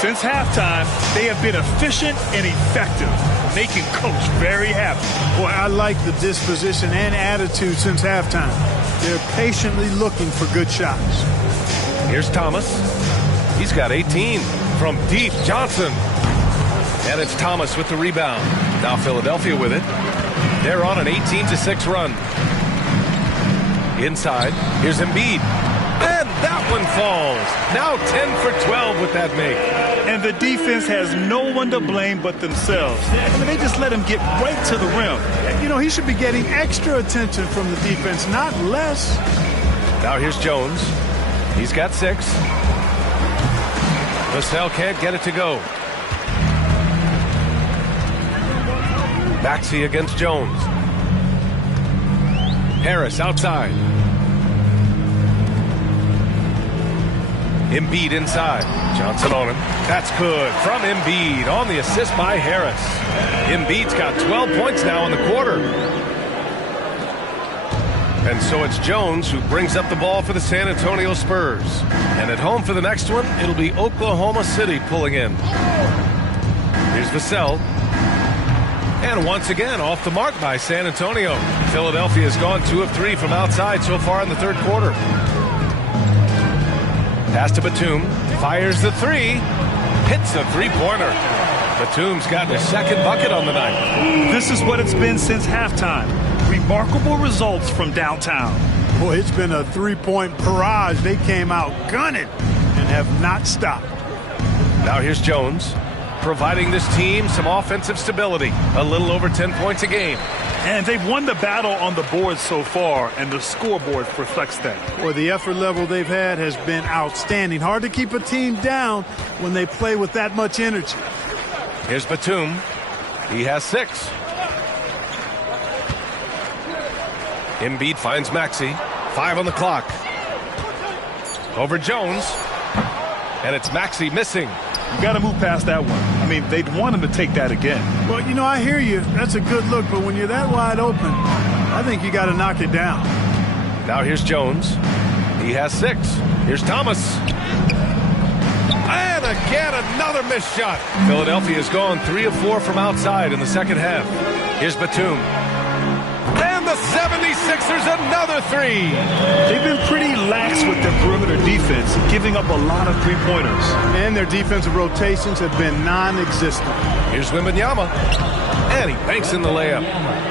Since halftime, they have been efficient and effective, making Coach very happy. Boy, I like the disposition and attitude since halftime. They're patiently looking for good shots. Here's Thomas. He's got 18 from deep. Johnson. And it's Thomas with the rebound. Now Philadelphia with it. They're on an 18-6 run. Inside, here's Embiid. And that one falls. Now 10 for 12 with that make. And the defense has no one to blame but themselves. I mean, they just let him get right to the rim. You know, he should be getting extra attention from the defense, not less. Now here's Jones. He's got 6. Vassell can't get it to go. Maxey against Jones. Harris outside. Embiid inside. Johnson on him. That's good from Embiid on the assist by Harris. Embiid's got 12 points now in the quarter. And so it's Jones who brings up the ball for the San Antonio Spurs. And at home for the next one, it'll be Oklahoma City pulling in. Here's Vassell. And once again, off the mark by San Antonio. Philadelphia has gone 2 of 3 from outside so far in the third quarter. Pass to Batum. Fires the 3. Hits a 3-pointer. Batum's gotten his second bucket on the night. This is what it's been since halftime. Remarkable results from downtown. Boy, it's been a 3-point barrage. They came out gunning and have not stopped. Now here's Jones. providing this team some offensive stability. A little over 10 points a game. And they've won the battle on the board so far, and the scoreboard reflects that. Well, the effort level they've had has been outstanding. Hard to keep a team down when they play with that much energy. Here's Batum. He has 6. Embiid finds Maxey. 5 on the clock. Over Jones. And it's Maxey missing. You got to move past that one. I mean, they'd want him to take that again. Well, you know, I hear you. That's a good look, but when you're that wide open, I think you got to knock it down. Now here's Jones. He has 6. Here's Thomas. And again, another missed shot. Philadelphia's gone 3 of 4 from outside in the second half. Here's Batum. And the 76ers another 3. They've been pretty lax with their perimeter defense, giving up a lot of three-pointers. And their defensive rotations have been non-existent. Here's Wembanyama. And he banks in the layup.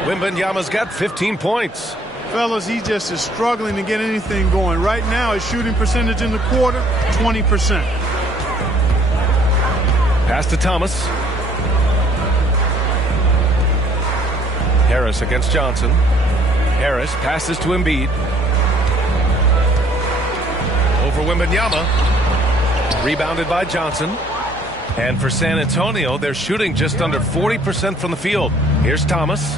Wembanyama's got 15 points. Fellas, he just is struggling to get anything going. Right now, his shooting percentage in the quarter, 20%. Pass to Thomas. Harris against Johnson. Harris passes to Embiid. Over Wembanyama. Rebounded by Johnson. And for San Antonio, they're shooting just under 40% from the field. Here's Thomas.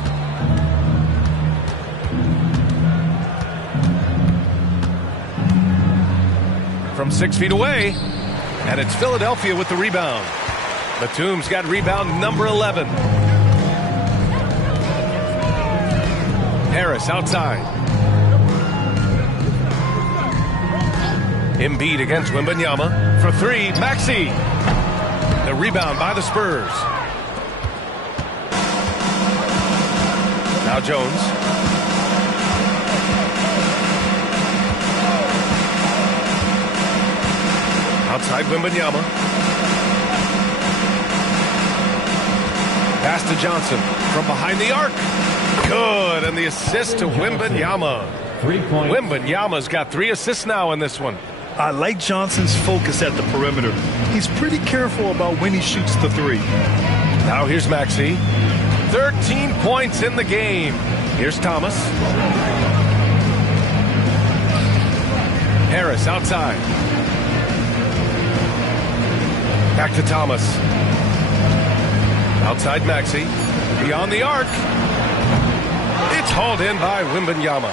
From 6 feet away. And it's Philadelphia with the rebound. Batum's got rebound number 11. Harris outside. Embiid against Wembanyama. For 3, Maxey. The rebound by the Spurs. Now Jones. Outside Wembanyama. Pass to Johnson from behind the arc. Good, and the assist to Wembanyama. 3 points. Wembanyama's got 3 assists now in this one. I like Johnson's focus at the perimeter. He's pretty careful about when he shoots the 3. Now here's Maxey. 13 points in the game. Here's Thomas. Harris outside. Back to Thomas. Outside Maxey. Beyond the arc. It's hauled in by Wembanyama.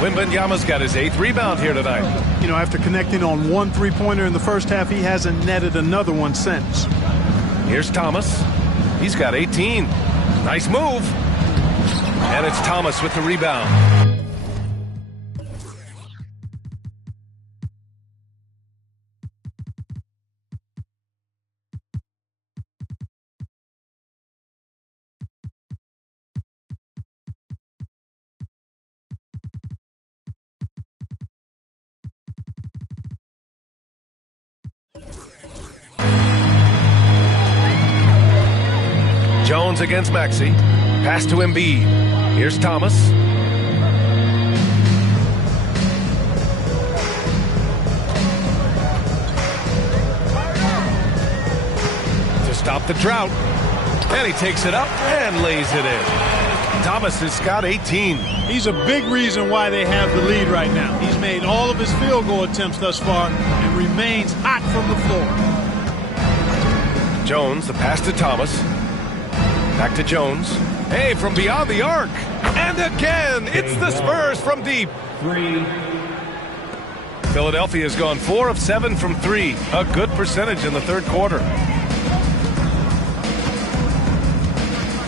Wembanyama's got his 8th rebound here tonight. You know, after connecting on 1 3-pointer in the first half, he hasn't netted another one since. Here's Thomas. He's got 18. Nice move. And it's Thomas with the rebound. Jones against Maxey. Pass to Embiid. Here's Thomas. To stop the drought. And he takes it up and lays it in. Thomas has got 18. He's a big reason why they have the lead right now. He's made all of his field goal attempts thus far and remains hot from the floor. Jones, the pass to Thomas. Back to Jones. Hey, from beyond the arc. And again, it's the Spurs from deep. 3. Philadelphia's gone 4 of 7 from 3. A good percentage in the third quarter.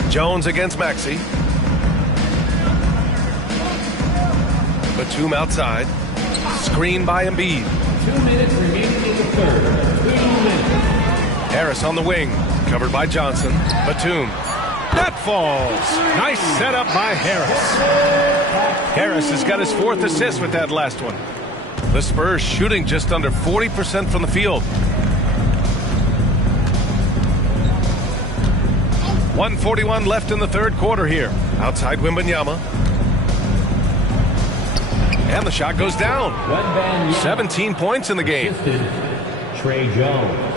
Jones against Maxey. Batum outside. Screen by Embiid. 2 minutes remaining in the third. 2 minutes. Harris on the wing. Covered by Johnson. Batum. That falls. Nice setup by Harris. Harris has got his 4th assist with that last one. The Spurs shooting just under 40% from the field. 1:41 left in the third quarter here. Outside Wembanyama. And the shot goes down. 17 points in the game. Trey Jones.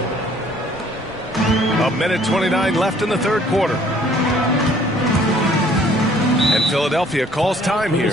A minute 29 left in the third quarter. And Philadelphia calls time here.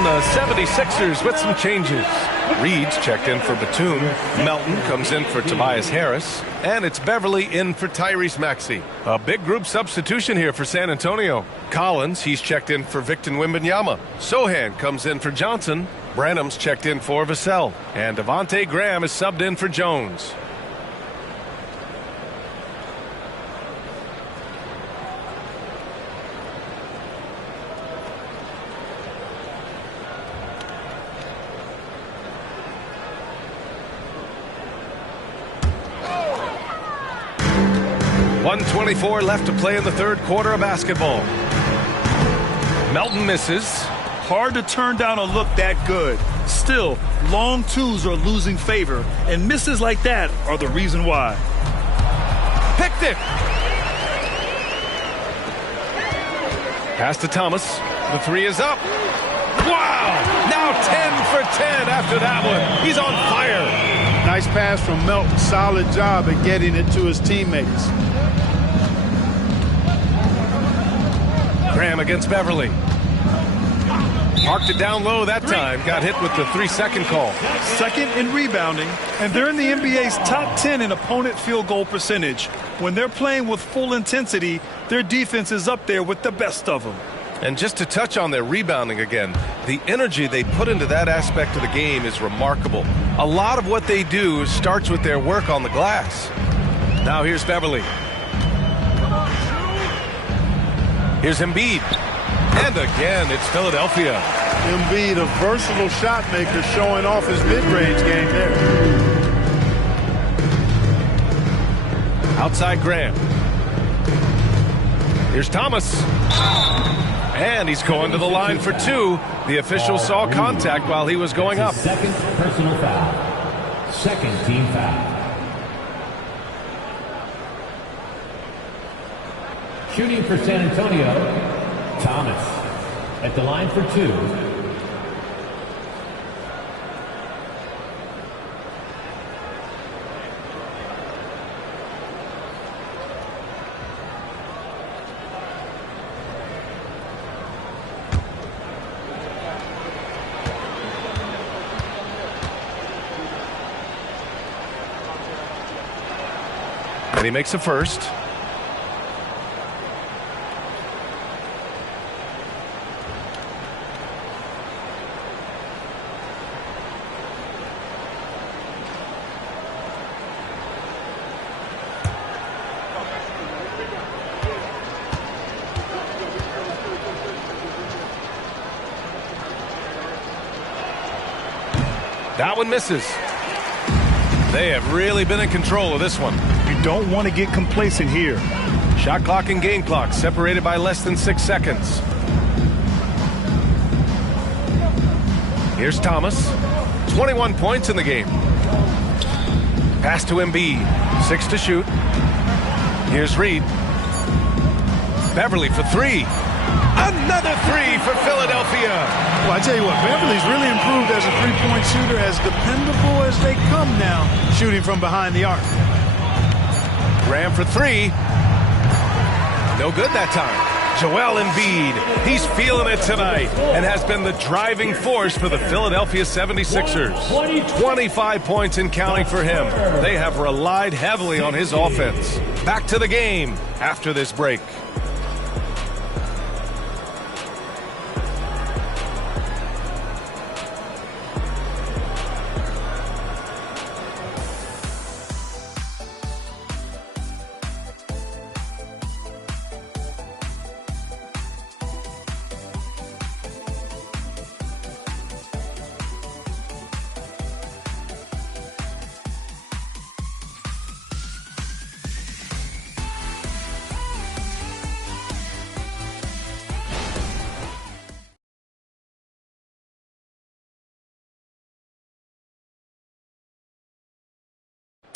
The 76ers with some changes. Reed's checked in for Batum. Melton comes in for Tobias Harris. And it's Beverly in for Tyrese Maxey. A big group substitution here for San Antonio. Collins, he's checked in for Victor Wembanyama. Sohan comes in for Johnson. Branham's checked in for Vassell. And Devontae Graham is subbed in for Jones. .124 left to play in the third quarter of basketball. Melton misses. Hard to turn down a look that good. Still, long twos are losing favor, and misses like that are the reason why. Picked it. Pass to Thomas. The three is up. Wow! Now 10 for 10 after that one. He's on fire. Nice pass from Melton. Solid job at getting it to his teammates. Graham against Beverly. Parked it down low that time. Got hit with the 3-second call. Second in rebounding, and they're in the NBA's top 10 in opponent field goal percentage. When they're playing with full intensity, their defense is up there with the best of them. And just to touch on their rebounding again, the energy they put into that aspect of the game is remarkable. A lot of what they do starts with their work on the glass. Now here's Beverly. Here's Embiid. And again, it's Philadelphia. Embiid, a versatile shot maker, showing off his mid-range game there. Outside Graham. Here's Thomas. And he's going to the line for two. The official saw contact while he was going up. Second personal foul. Second team foul. Shooting for San Antonio, Thomas at the line for two. And he makes a first. That one misses. They have really been in control of this one. You don't want to get complacent here. Shot clock and game clock separated by less than 6 seconds. Here's Thomas. 21 points in the game. Pass to Embiid. 6 to shoot. Here's Reed. Beverly for 3. Another 3 for Philadelphia. Well, I tell you what, Beverly's really improved as a three-point shooter, as dependable as they come now, shooting from behind the arc. Graham for 3. No good that time. Joel Embiid, he's feeling it tonight and has been the driving force for the Philadelphia 76ers. 25 points and counting for him. They have relied heavily on his offense. Back to the game after this break.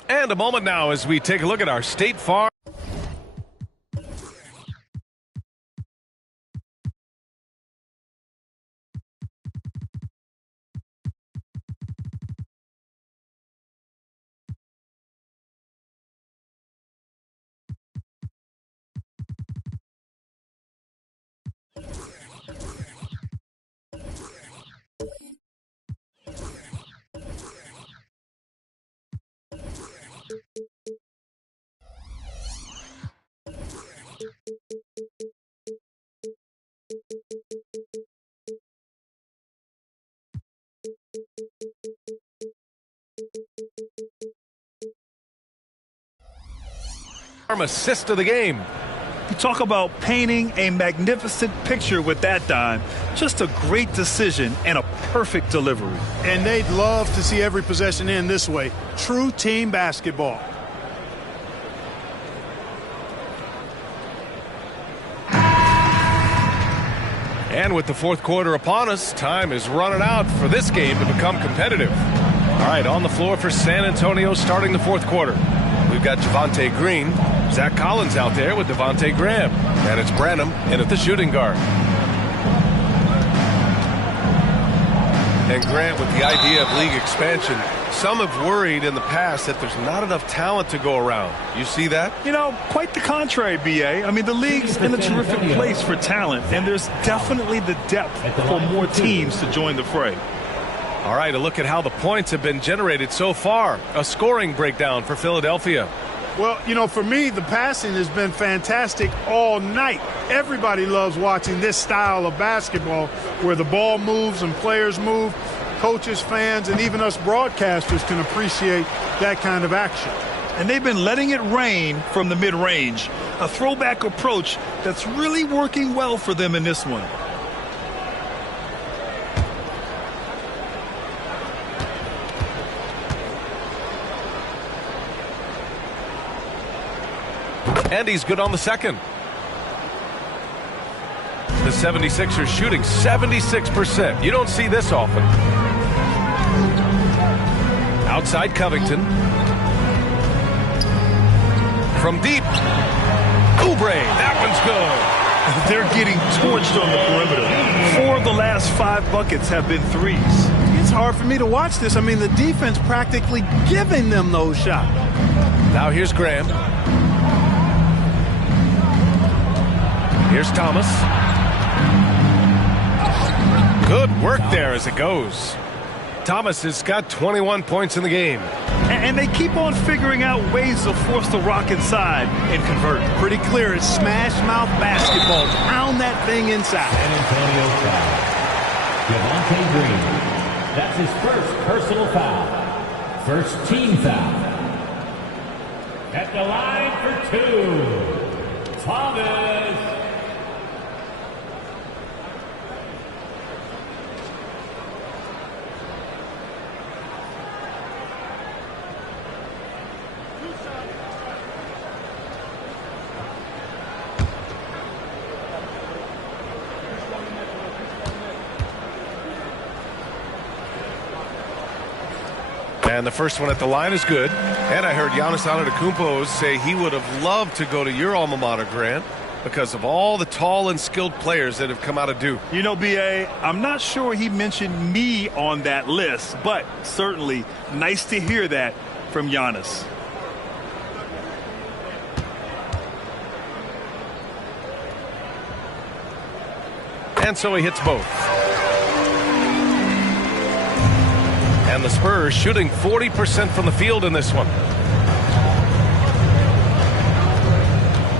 And a moment now as we take a look at our State Farm. Assist of the game. You talk about painting a magnificent picture with that dime. Just a great decision and a perfect delivery. And they'd love to see every possession end this way. True team basketball. And with the fourth quarter upon us, time is running out for this game to become competitive. All right, on the floor for San Antonio starting the fourth quarter. We've got Javonte Green, Zach Collins out there with Devontae Graham. And it's Branham in at the shooting guard. And Grant, with the idea of league expansion, some have worried in the past that there's not enough talent to go around. You see that? You know, quite the contrary, B.A. I mean, the league's in a terrific place for talent, and there's definitely the depth for more teams to join the fray. All right, a look at how the points have been generated so far. A scoring breakdown for Philadelphia. Well, you know, for me, the passing has been fantastic all night. Everybody loves watching this style of basketball where the ball moves and players move. Coaches, fans, and even us broadcasters can appreciate that kind of action. And they've been letting it rain from the mid-range. A throwback approach that's really working well for them in this one. And he's good on the second. The 76ers shooting 76%. You don't see this often. Outside Covington. From deep. Oubre. That one's good. They're getting torched on the perimeter. 4 of the last 5 buckets have been threes. It's hard for me to watch this. I mean, the defense practically giving them those shots. Now here's Graham. Here's Thomas. Good work there as it goes. Thomas has got 21 points in the game. And they keep on figuring out ways to force the rock inside and convert. Pretty clear. It's smash mouth basketball. Pound that thing inside. San Antonio foul. Devontae Green. That's his first personal foul. First team foul. At the line for 2. Thomas. And the first one at the line is good. And I heard Giannis Antetokounmpo say he would have loved to go to your alma mater, Grant, because of all the tall and skilled players that have come out of Duke. You know, B.A., I'm not sure he mentioned me on that list, but certainly nice to hear that from Giannis. And so he hits both. And the Spurs shooting 40% from the field in this one.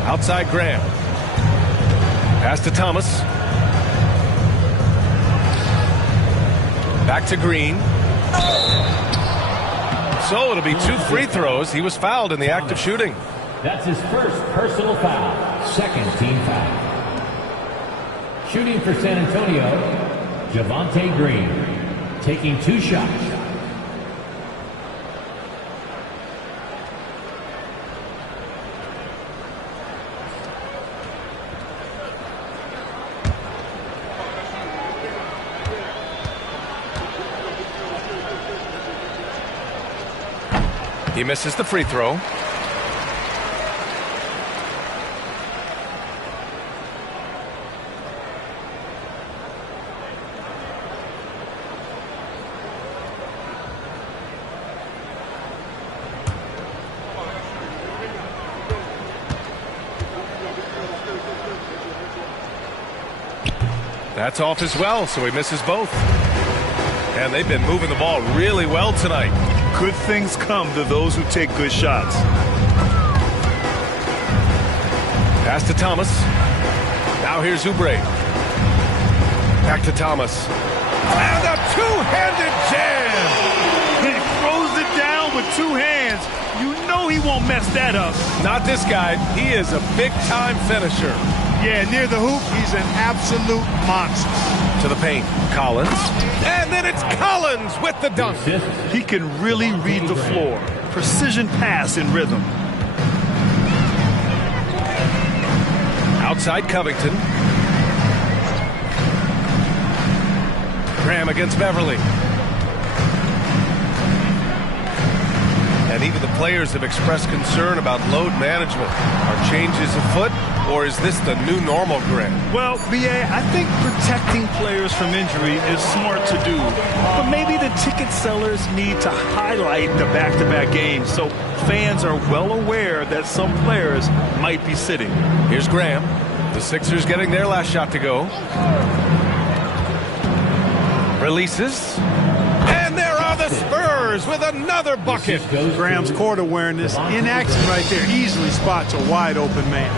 Outside Graham. Pass to Thomas. Back to Green. So it'll be 2 free throws. He was fouled in the act of shooting. That's his first personal foul. Second team foul. Shooting for San Antonio, Javonte Green. Taking 2 shots. He misses the free throw. That's off as well, so he misses both. And they've been moving the ball really well tonight. Good things come to those who take good shots. Pass to Thomas. Now here's Oubre. Back to Thomas. And a two-handed jam! He throws it down with 2 hands. You know he won't mess that up. Not this guy. He is a big-time finisher. Yeah, near the hoop, he's an absolute monster. To the paint, Collins. And then it's Collins with the dunk. He can really read the floor. Precision pass in rhythm. Outside Covington. Graham against Beverly. And even the players have expressed concern about load management. Are changes afoot, or is this the new normal, Graham? Well, B.A., I think protecting players from injury is smart to do. But maybe the ticket sellers need to highlight the back-to-back games so fans are well aware that some players might be sitting. Here's Graham. The Sixers getting their last shot to go. Releases. And there are the Spurs with another bucket. Graham's court awareness in action right there. Easily spots a wide open man.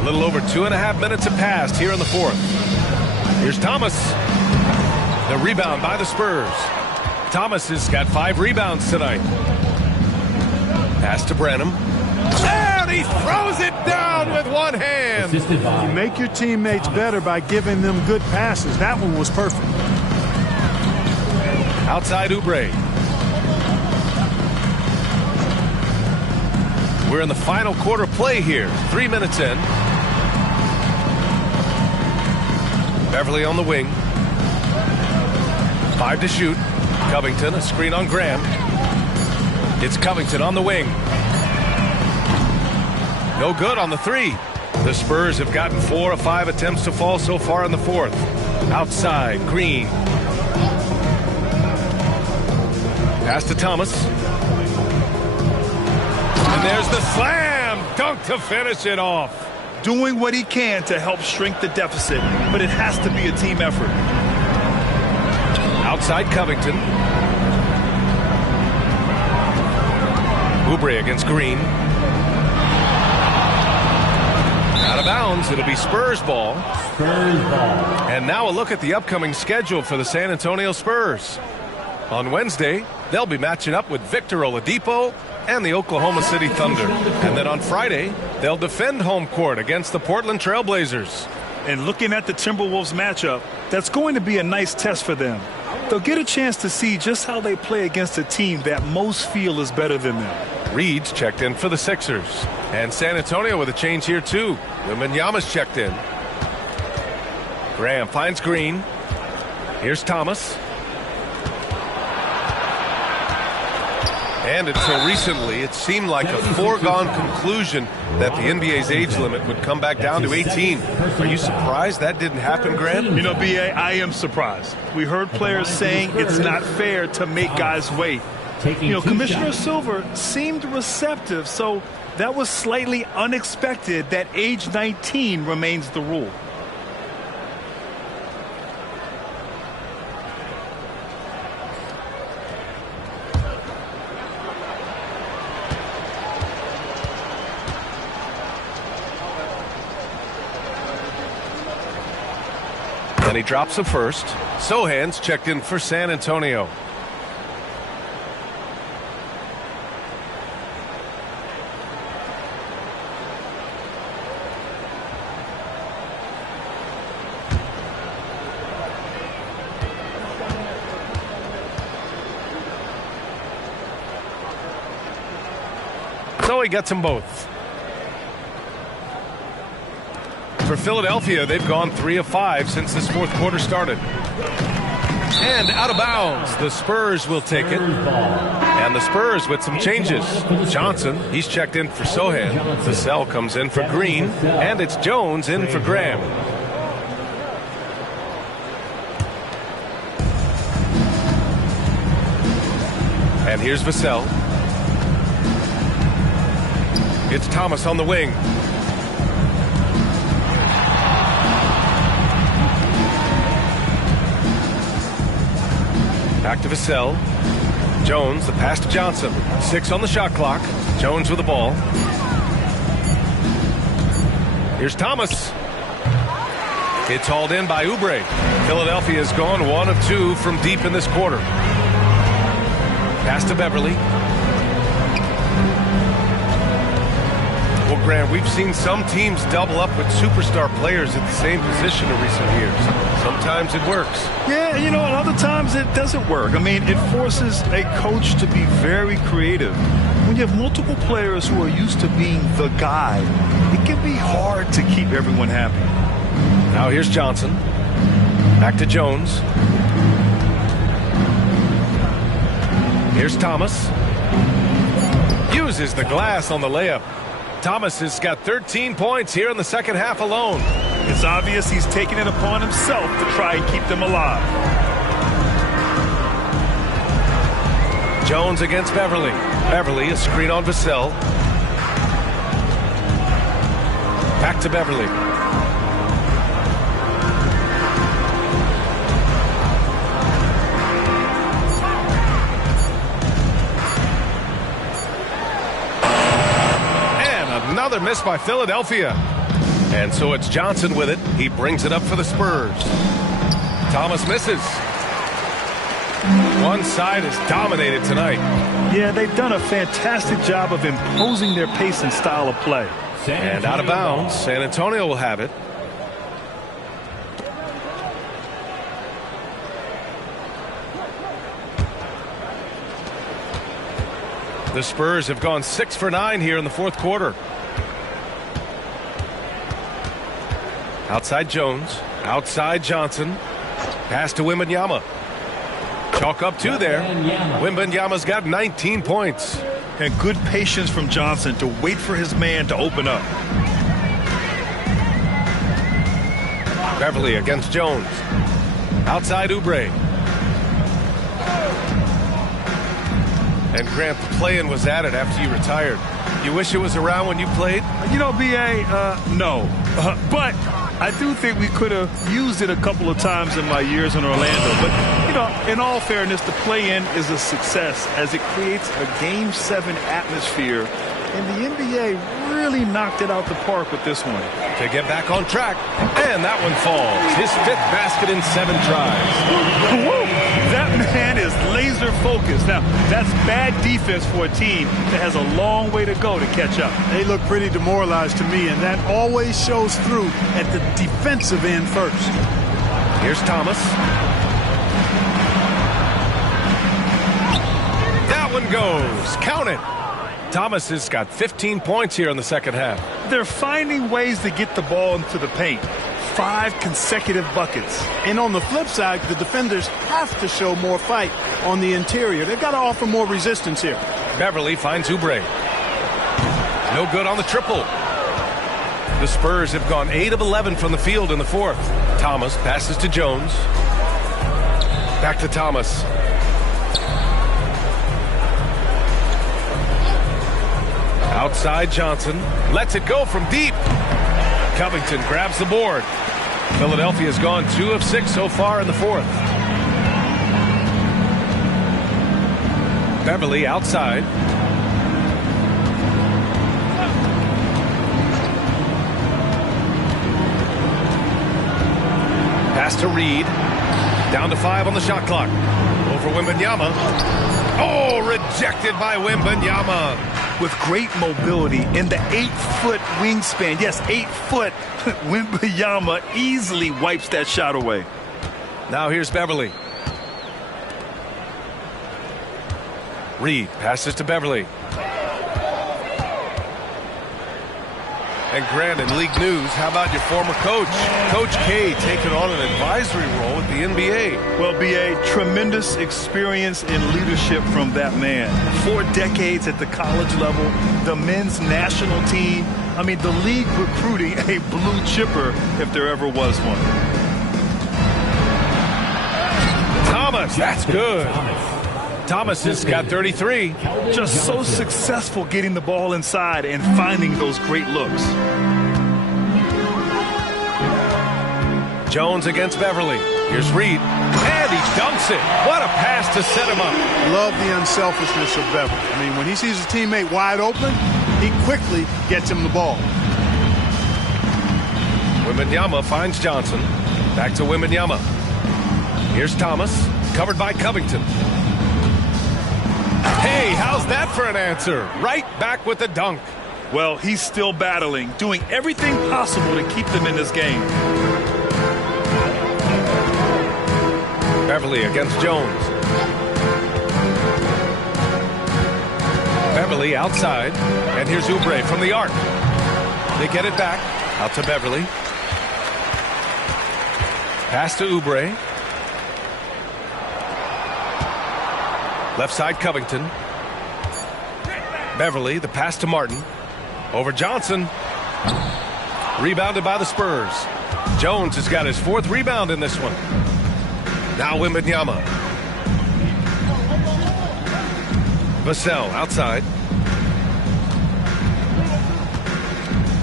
A little over 2.5 minutes have passed here in the fourth. Here's Thomas. The rebound by the Spurs. Thomas has got 5 rebounds tonight. Pass to Branham. And he throws it down with one hand. You make your teammates better by giving them good passes. That one was perfect. Outside Oubre. We're in the final quarter play here. 3 minutes in. Beverly on the wing. 5 to shoot. Covington, a screen on Graham. It's Covington on the wing. No good on the 3. The Spurs have gotten 4 of 5 attempts to fall so far in the fourth. Outside, Green. Pass to Thomas. And there's the slam dunk to finish it off. Doing what he can to help shrink the deficit, but it has to be a team effort. Outside Covington. Oubre against Green. Out of bounds. It'll be Spurs ball. Spurs ball. And now a look at the upcoming schedule for the San Antonio Spurs. On Wednesday, they'll be matching up with Victor Oladipo and the Oklahoma City Thunder. And then on Friday, they'll defend home court against the Portland Trail Blazers. And looking at the Timberwolves matchup, that's going to be a nice test for them. They'll get a chance to see just how they play against a team that most feel is better than them. Reed's checked in for the Sixers. And San Antonio with a change here, too. Wembanyama's checked in. Graham finds Green. Here's Thomas. And until recently, it seemed like a foregone conclusion that the NBA's age limit would come back down to 18. Are you surprised that didn't happen, Grant? You know, B.A., I am surprised. We heard players saying it's not fair to make guys wait. You know, Commissioner Silver seemed receptive, so that was slightly unexpected that age 19 remains the rule. And he drops the first. Sohan's checked in for San Antonio. So he gets them both. For Philadelphia, they've gone 3 of 5 since this fourth quarter started. And out of bounds, the Spurs will take it. And the Spurs with some changes. Johnson, he's checked in for Sohan. Vassell comes in for Green. And it's Jones in for Graham. And here's Vassell. It's Thomas on the wing. Back to Vassell. Jones, the pass to Johnson. 6 on the shot clock. Jones with the ball. Here's Thomas. It's hauled in by Oubre. Philadelphia has gone 1 of 2 from deep in this quarter. Pass to Beverly. Well, Grant, we've seen some teams double up with superstar players at the same position in recent years. Sometimes it works. Yeah, you know, and other times it doesn't work. I mean, it forces a coach to be very creative. When you have multiple players who are used to being the guy, it can be hard to keep everyone happy. Now here's Johnson. Back to Jones. Here's Thomas. Uses the glass on the layup. Thomas has got 13 points here in the second half alone. It's obvious he's taking it upon himself to try and keep them alive. Jones against Beverly. Beverly, a screen on Vassell. Back to Beverly. Another miss by Philadelphia. And so it's Johnson with it. He brings it up for the Spurs. Thomas misses. One side is dominated tonight. Yeah, they've done a fantastic job of imposing their pace and style of play. And out of bounds, San Antonio will have it. The Spurs have gone 6 for 9 here in the fourth quarter. Outside Jones. Outside Johnson. Pass to Wembanyama. Chalk up 2 there. Wembanyama's got 19 points. And good patience from Johnson to wait for his man to open up. Beverly against Jones. Outside Oubre. And Grant, the play-in was added after you retired. You wish it was around when you played? You know, B.A., no. But I do think we could have used it a couple of times in my years in Orlando. But, you know, in all fairness, the play-in is a success as it creates a Game 7 atmosphere. And the NBA really knocked it out the park with this one. To get back on track. And that one falls. His 5th basket in 7 tries. Woo! That man is laser focused. Now, that's bad defense for a team that has a long way to go to catch up. They look pretty demoralized to me, and that always shows through at the defensive end first. Here's Thomas. That one goes. Count it. Thomas has got 15 points here in the second half. They're finding ways to get the ball into the paint. 5 consecutive buckets. And on the flip side, the defenders have to show more fight on the interior. They've got to offer more resistance here. Beverly finds Oubre. No good on the triple. The Spurs have gone 8 of 11 from the field in the fourth. Thomas passes to Jones. Back to Thomas. Outside Johnson. Lets it go from deep. Covington grabs the board. Philadelphia's gone 2 of 6 so far in the fourth. Beverly outside. Pass to Reed. Down to 5 on the shot clock. Over Wembanyama. Oh, rejected by Wembanyama. With great mobility in the 8-foot wingspan. Yes, 8 foot. Wembanyama easily wipes that shot away. Now here's Beverly. Reed passes to Beverly. And granted, league news, how about your former coach? Coach K taking on an advisory role at the NBA. Well, B.A., tremendous experience in leadership from that man. 4 decades at the college level, the men's national team. I mean, the league recruiting a blue chipper if there ever was one. Thomas, that's good. Thomas has got 33. Just so successful getting the ball inside and finding those great looks. Jones against Beverly. Here's Reed. And he dunks it. What a pass to set him up. Love the unselfishness of Beverly. I mean, when he sees his teammate wide open, he quickly gets him the ball. Wembanyama finds Johnson. Back to Wembanyama. Here's Thomas. Covered by Covington. Hey, how's that for an answer? Right back with the dunk. Well, he's still battling, doing everything possible to keep them in this game. Beverly against Jones. Beverly outside. And here's Oubre from the arc. They get it back. Out to Beverly. Pass to Oubre. Left side Covington. Beverly, the pass to Martin. Over Johnson. Rebounded by the Spurs. Jones has got his 4th rebound in this one. Now Wembanyama. Vassell outside.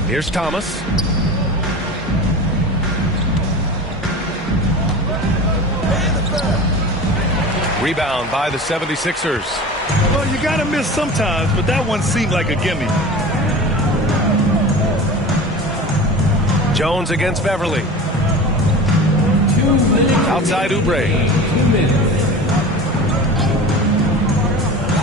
Here's Thomas. Rebound by the 76ers. Well, you got to miss sometimes, but that one seemed like a gimme. Jones against Beverly. Outside Oubre.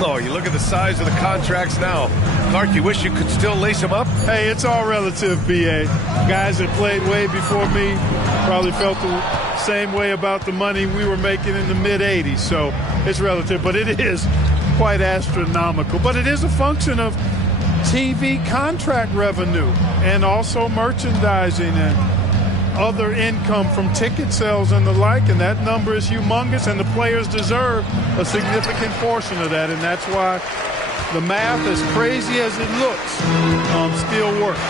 Oh, you look at the size of the contracts now. Clark, you wish you could still lace them up? Hey, it's all relative, B.A. Guys that played way before me probably felt the same way about the money we were making in the mid-'80s. So it's relative, but it is quite astronomical. But it is a function of TV contract revenue and also merchandising and other income from ticket sales and the like, and that number is humongous, and the players deserve a significant portion of that, and that's why the math, as crazy as it looks, still works.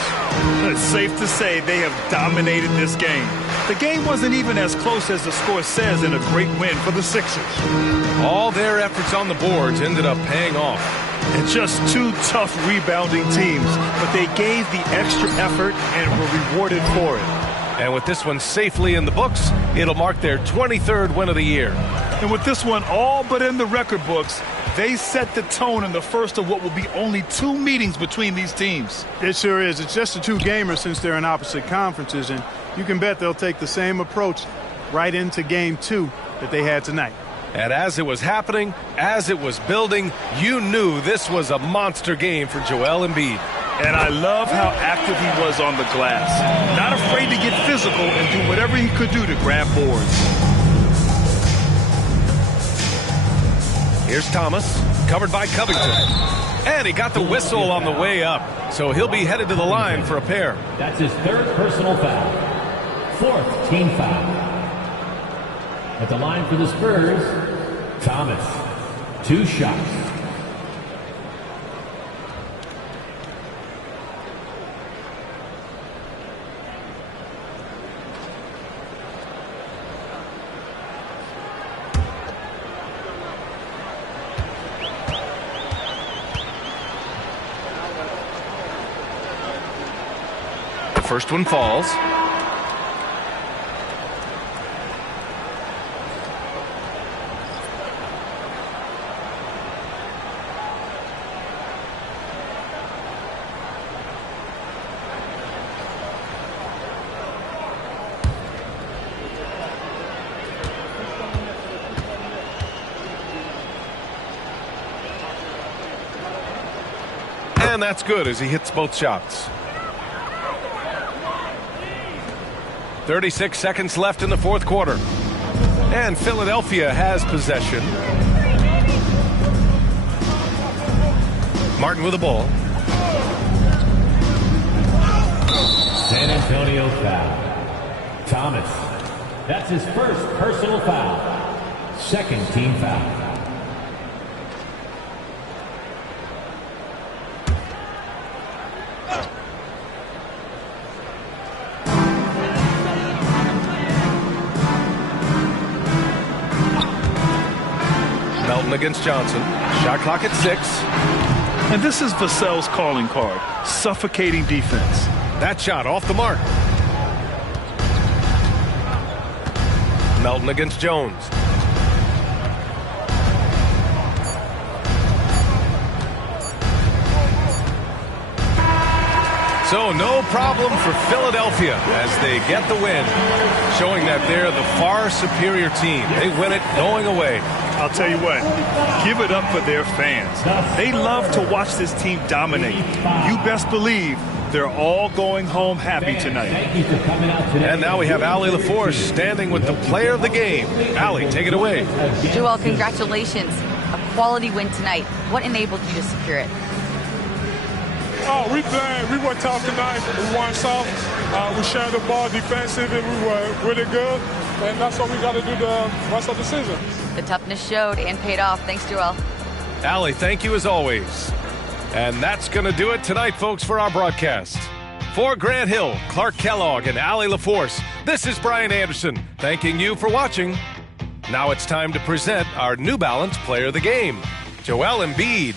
It's safe to say they have dominated this game. The game wasn't even as close as the score says in a great win for the Sixers. All their efforts on the boards ended up paying off. And just 2 tough rebounding teams, but they gave the extra effort and were rewarded for it. And with this one safely in the books, it'll mark their 23rd win of the year. And with this one all but in the record books, they set the tone in the first of what will be only 2 meetings between these teams. It sure is. It's just a 2-gamer since they're in opposite conferences, and you can bet they'll take the same approach right into game 2 that they had tonight. And as it was happening, as it was building, you knew this was a monster game for Joel Embiid. And I love how active he was on the glass. Not afraid to get physical and do whatever he could do to grab boards. Here's Thomas, covered by Covington. And he got the whistle on the way up, so he'll be headed to the line for a pair. That's his third personal foul. Fourth team foul. At the line for the Spurs, Thomas. 2 shots. The first one falls. And that's good as he hits both shots. 36 seconds left in the fourth quarter. And Philadelphia has possession. Martin with the ball. San Antonio foul. Thomas. That's his first personal foul. Second team foul. Against Johnson. Shot clock at 6. And this is Vassell's calling card. Suffocating defense. That shot off the mark. Melton against Jones. So no problem for Philadelphia as they get the win, showing that they're the far superior team. They win it going away. I'll tell you what, give it up for their fans. They love to watch this team dominate. You best believe they're all going home happy tonight. And now we have Allie LaForce standing with the player of the game. Allie, take it away. Joel, congratulations. A quality win tonight. What enabled you to secure it? Oh, we were tough tonight. We weren't soft. We shared the ball defensively. We were really good. And that's what we got to do the rest of the season. The toughness showed and paid off. Thanks, Joel. Allie, thank you as always. And that's going to do it tonight, folks, for our broadcast. For Grant Hill, Clark Kellogg, and Allie LaForce, this is Brian Anderson, thanking you for watching. Now it's time to present our New Balance Player of the Game, Joel Embiid.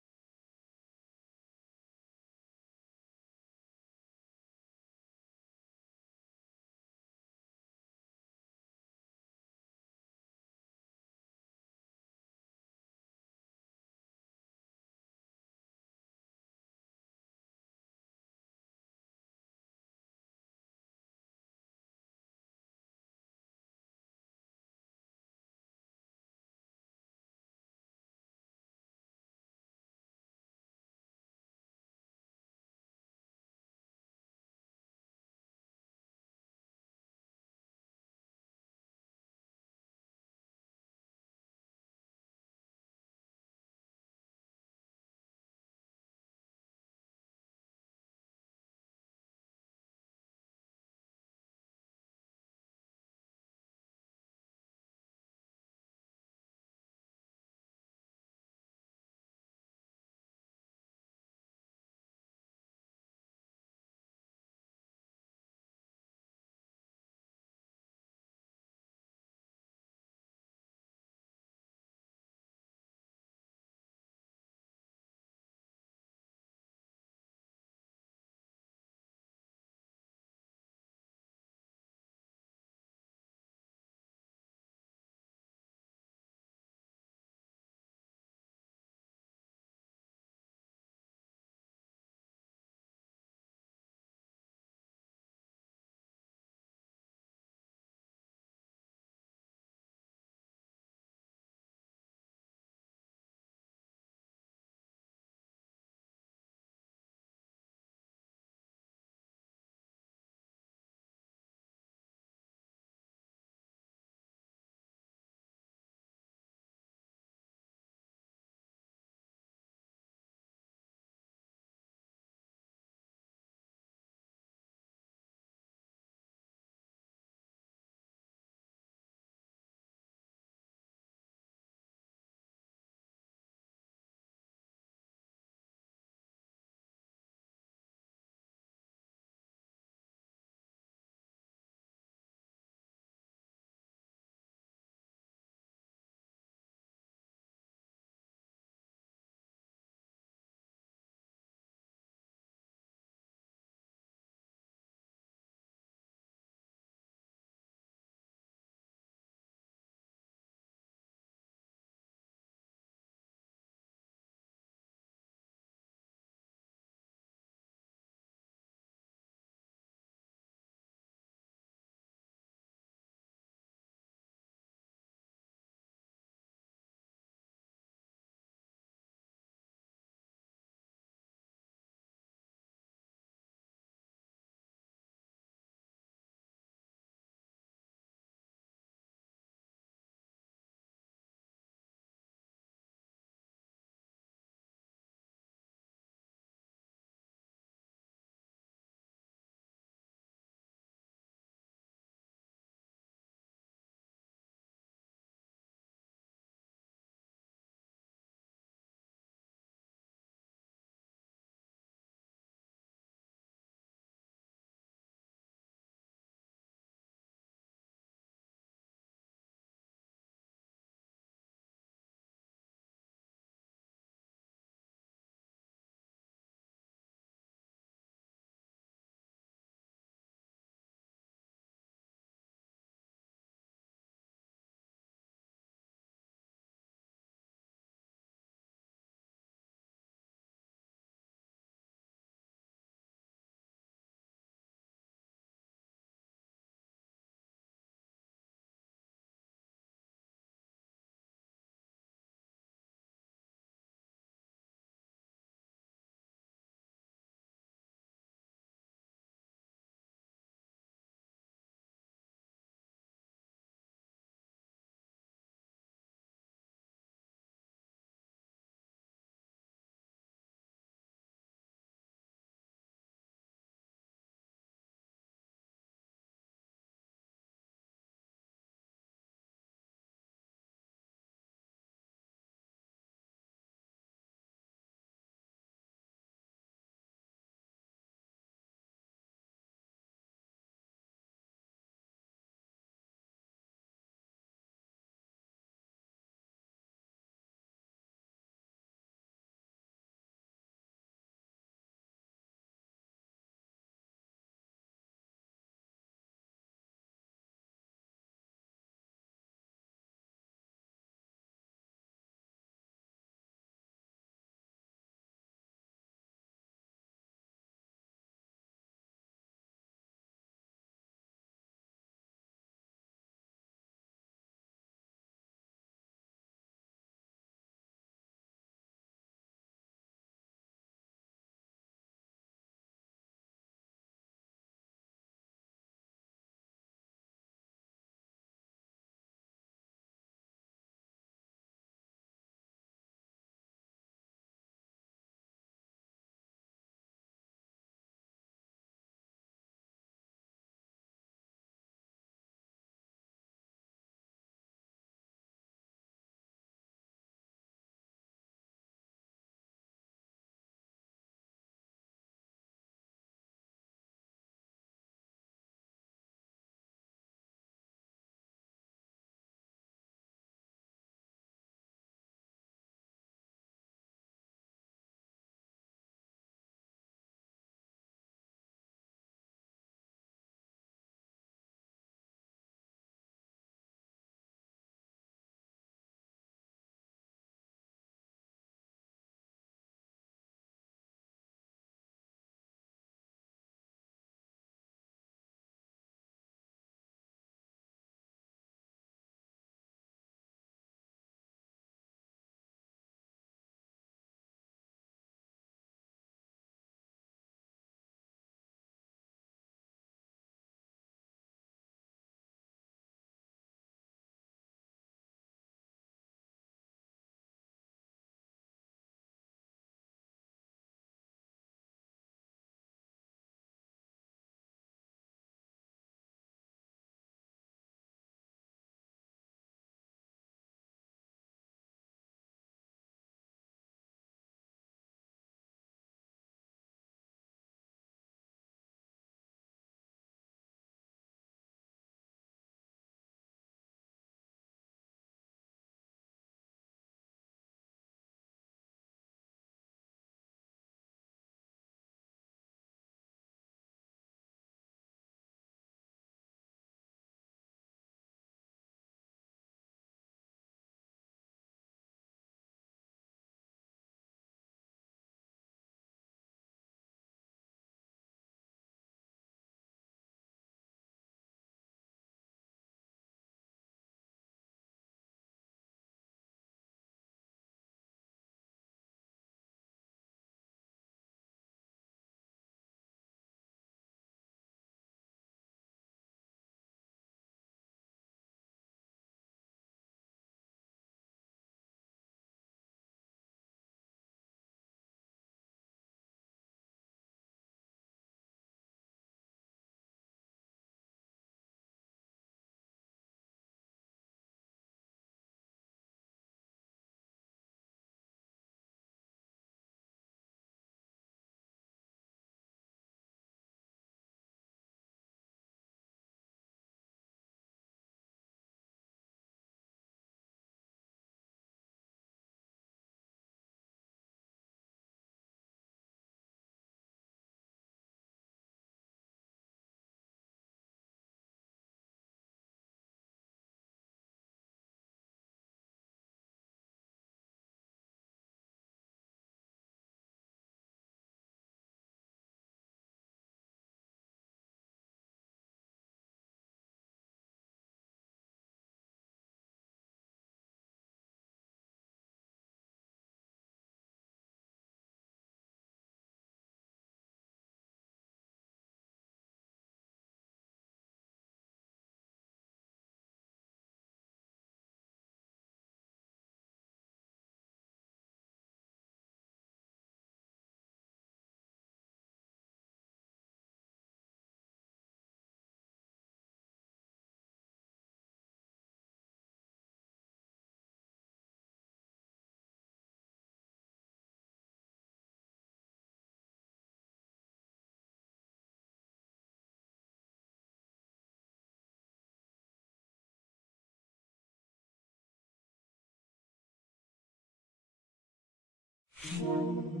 Basketball.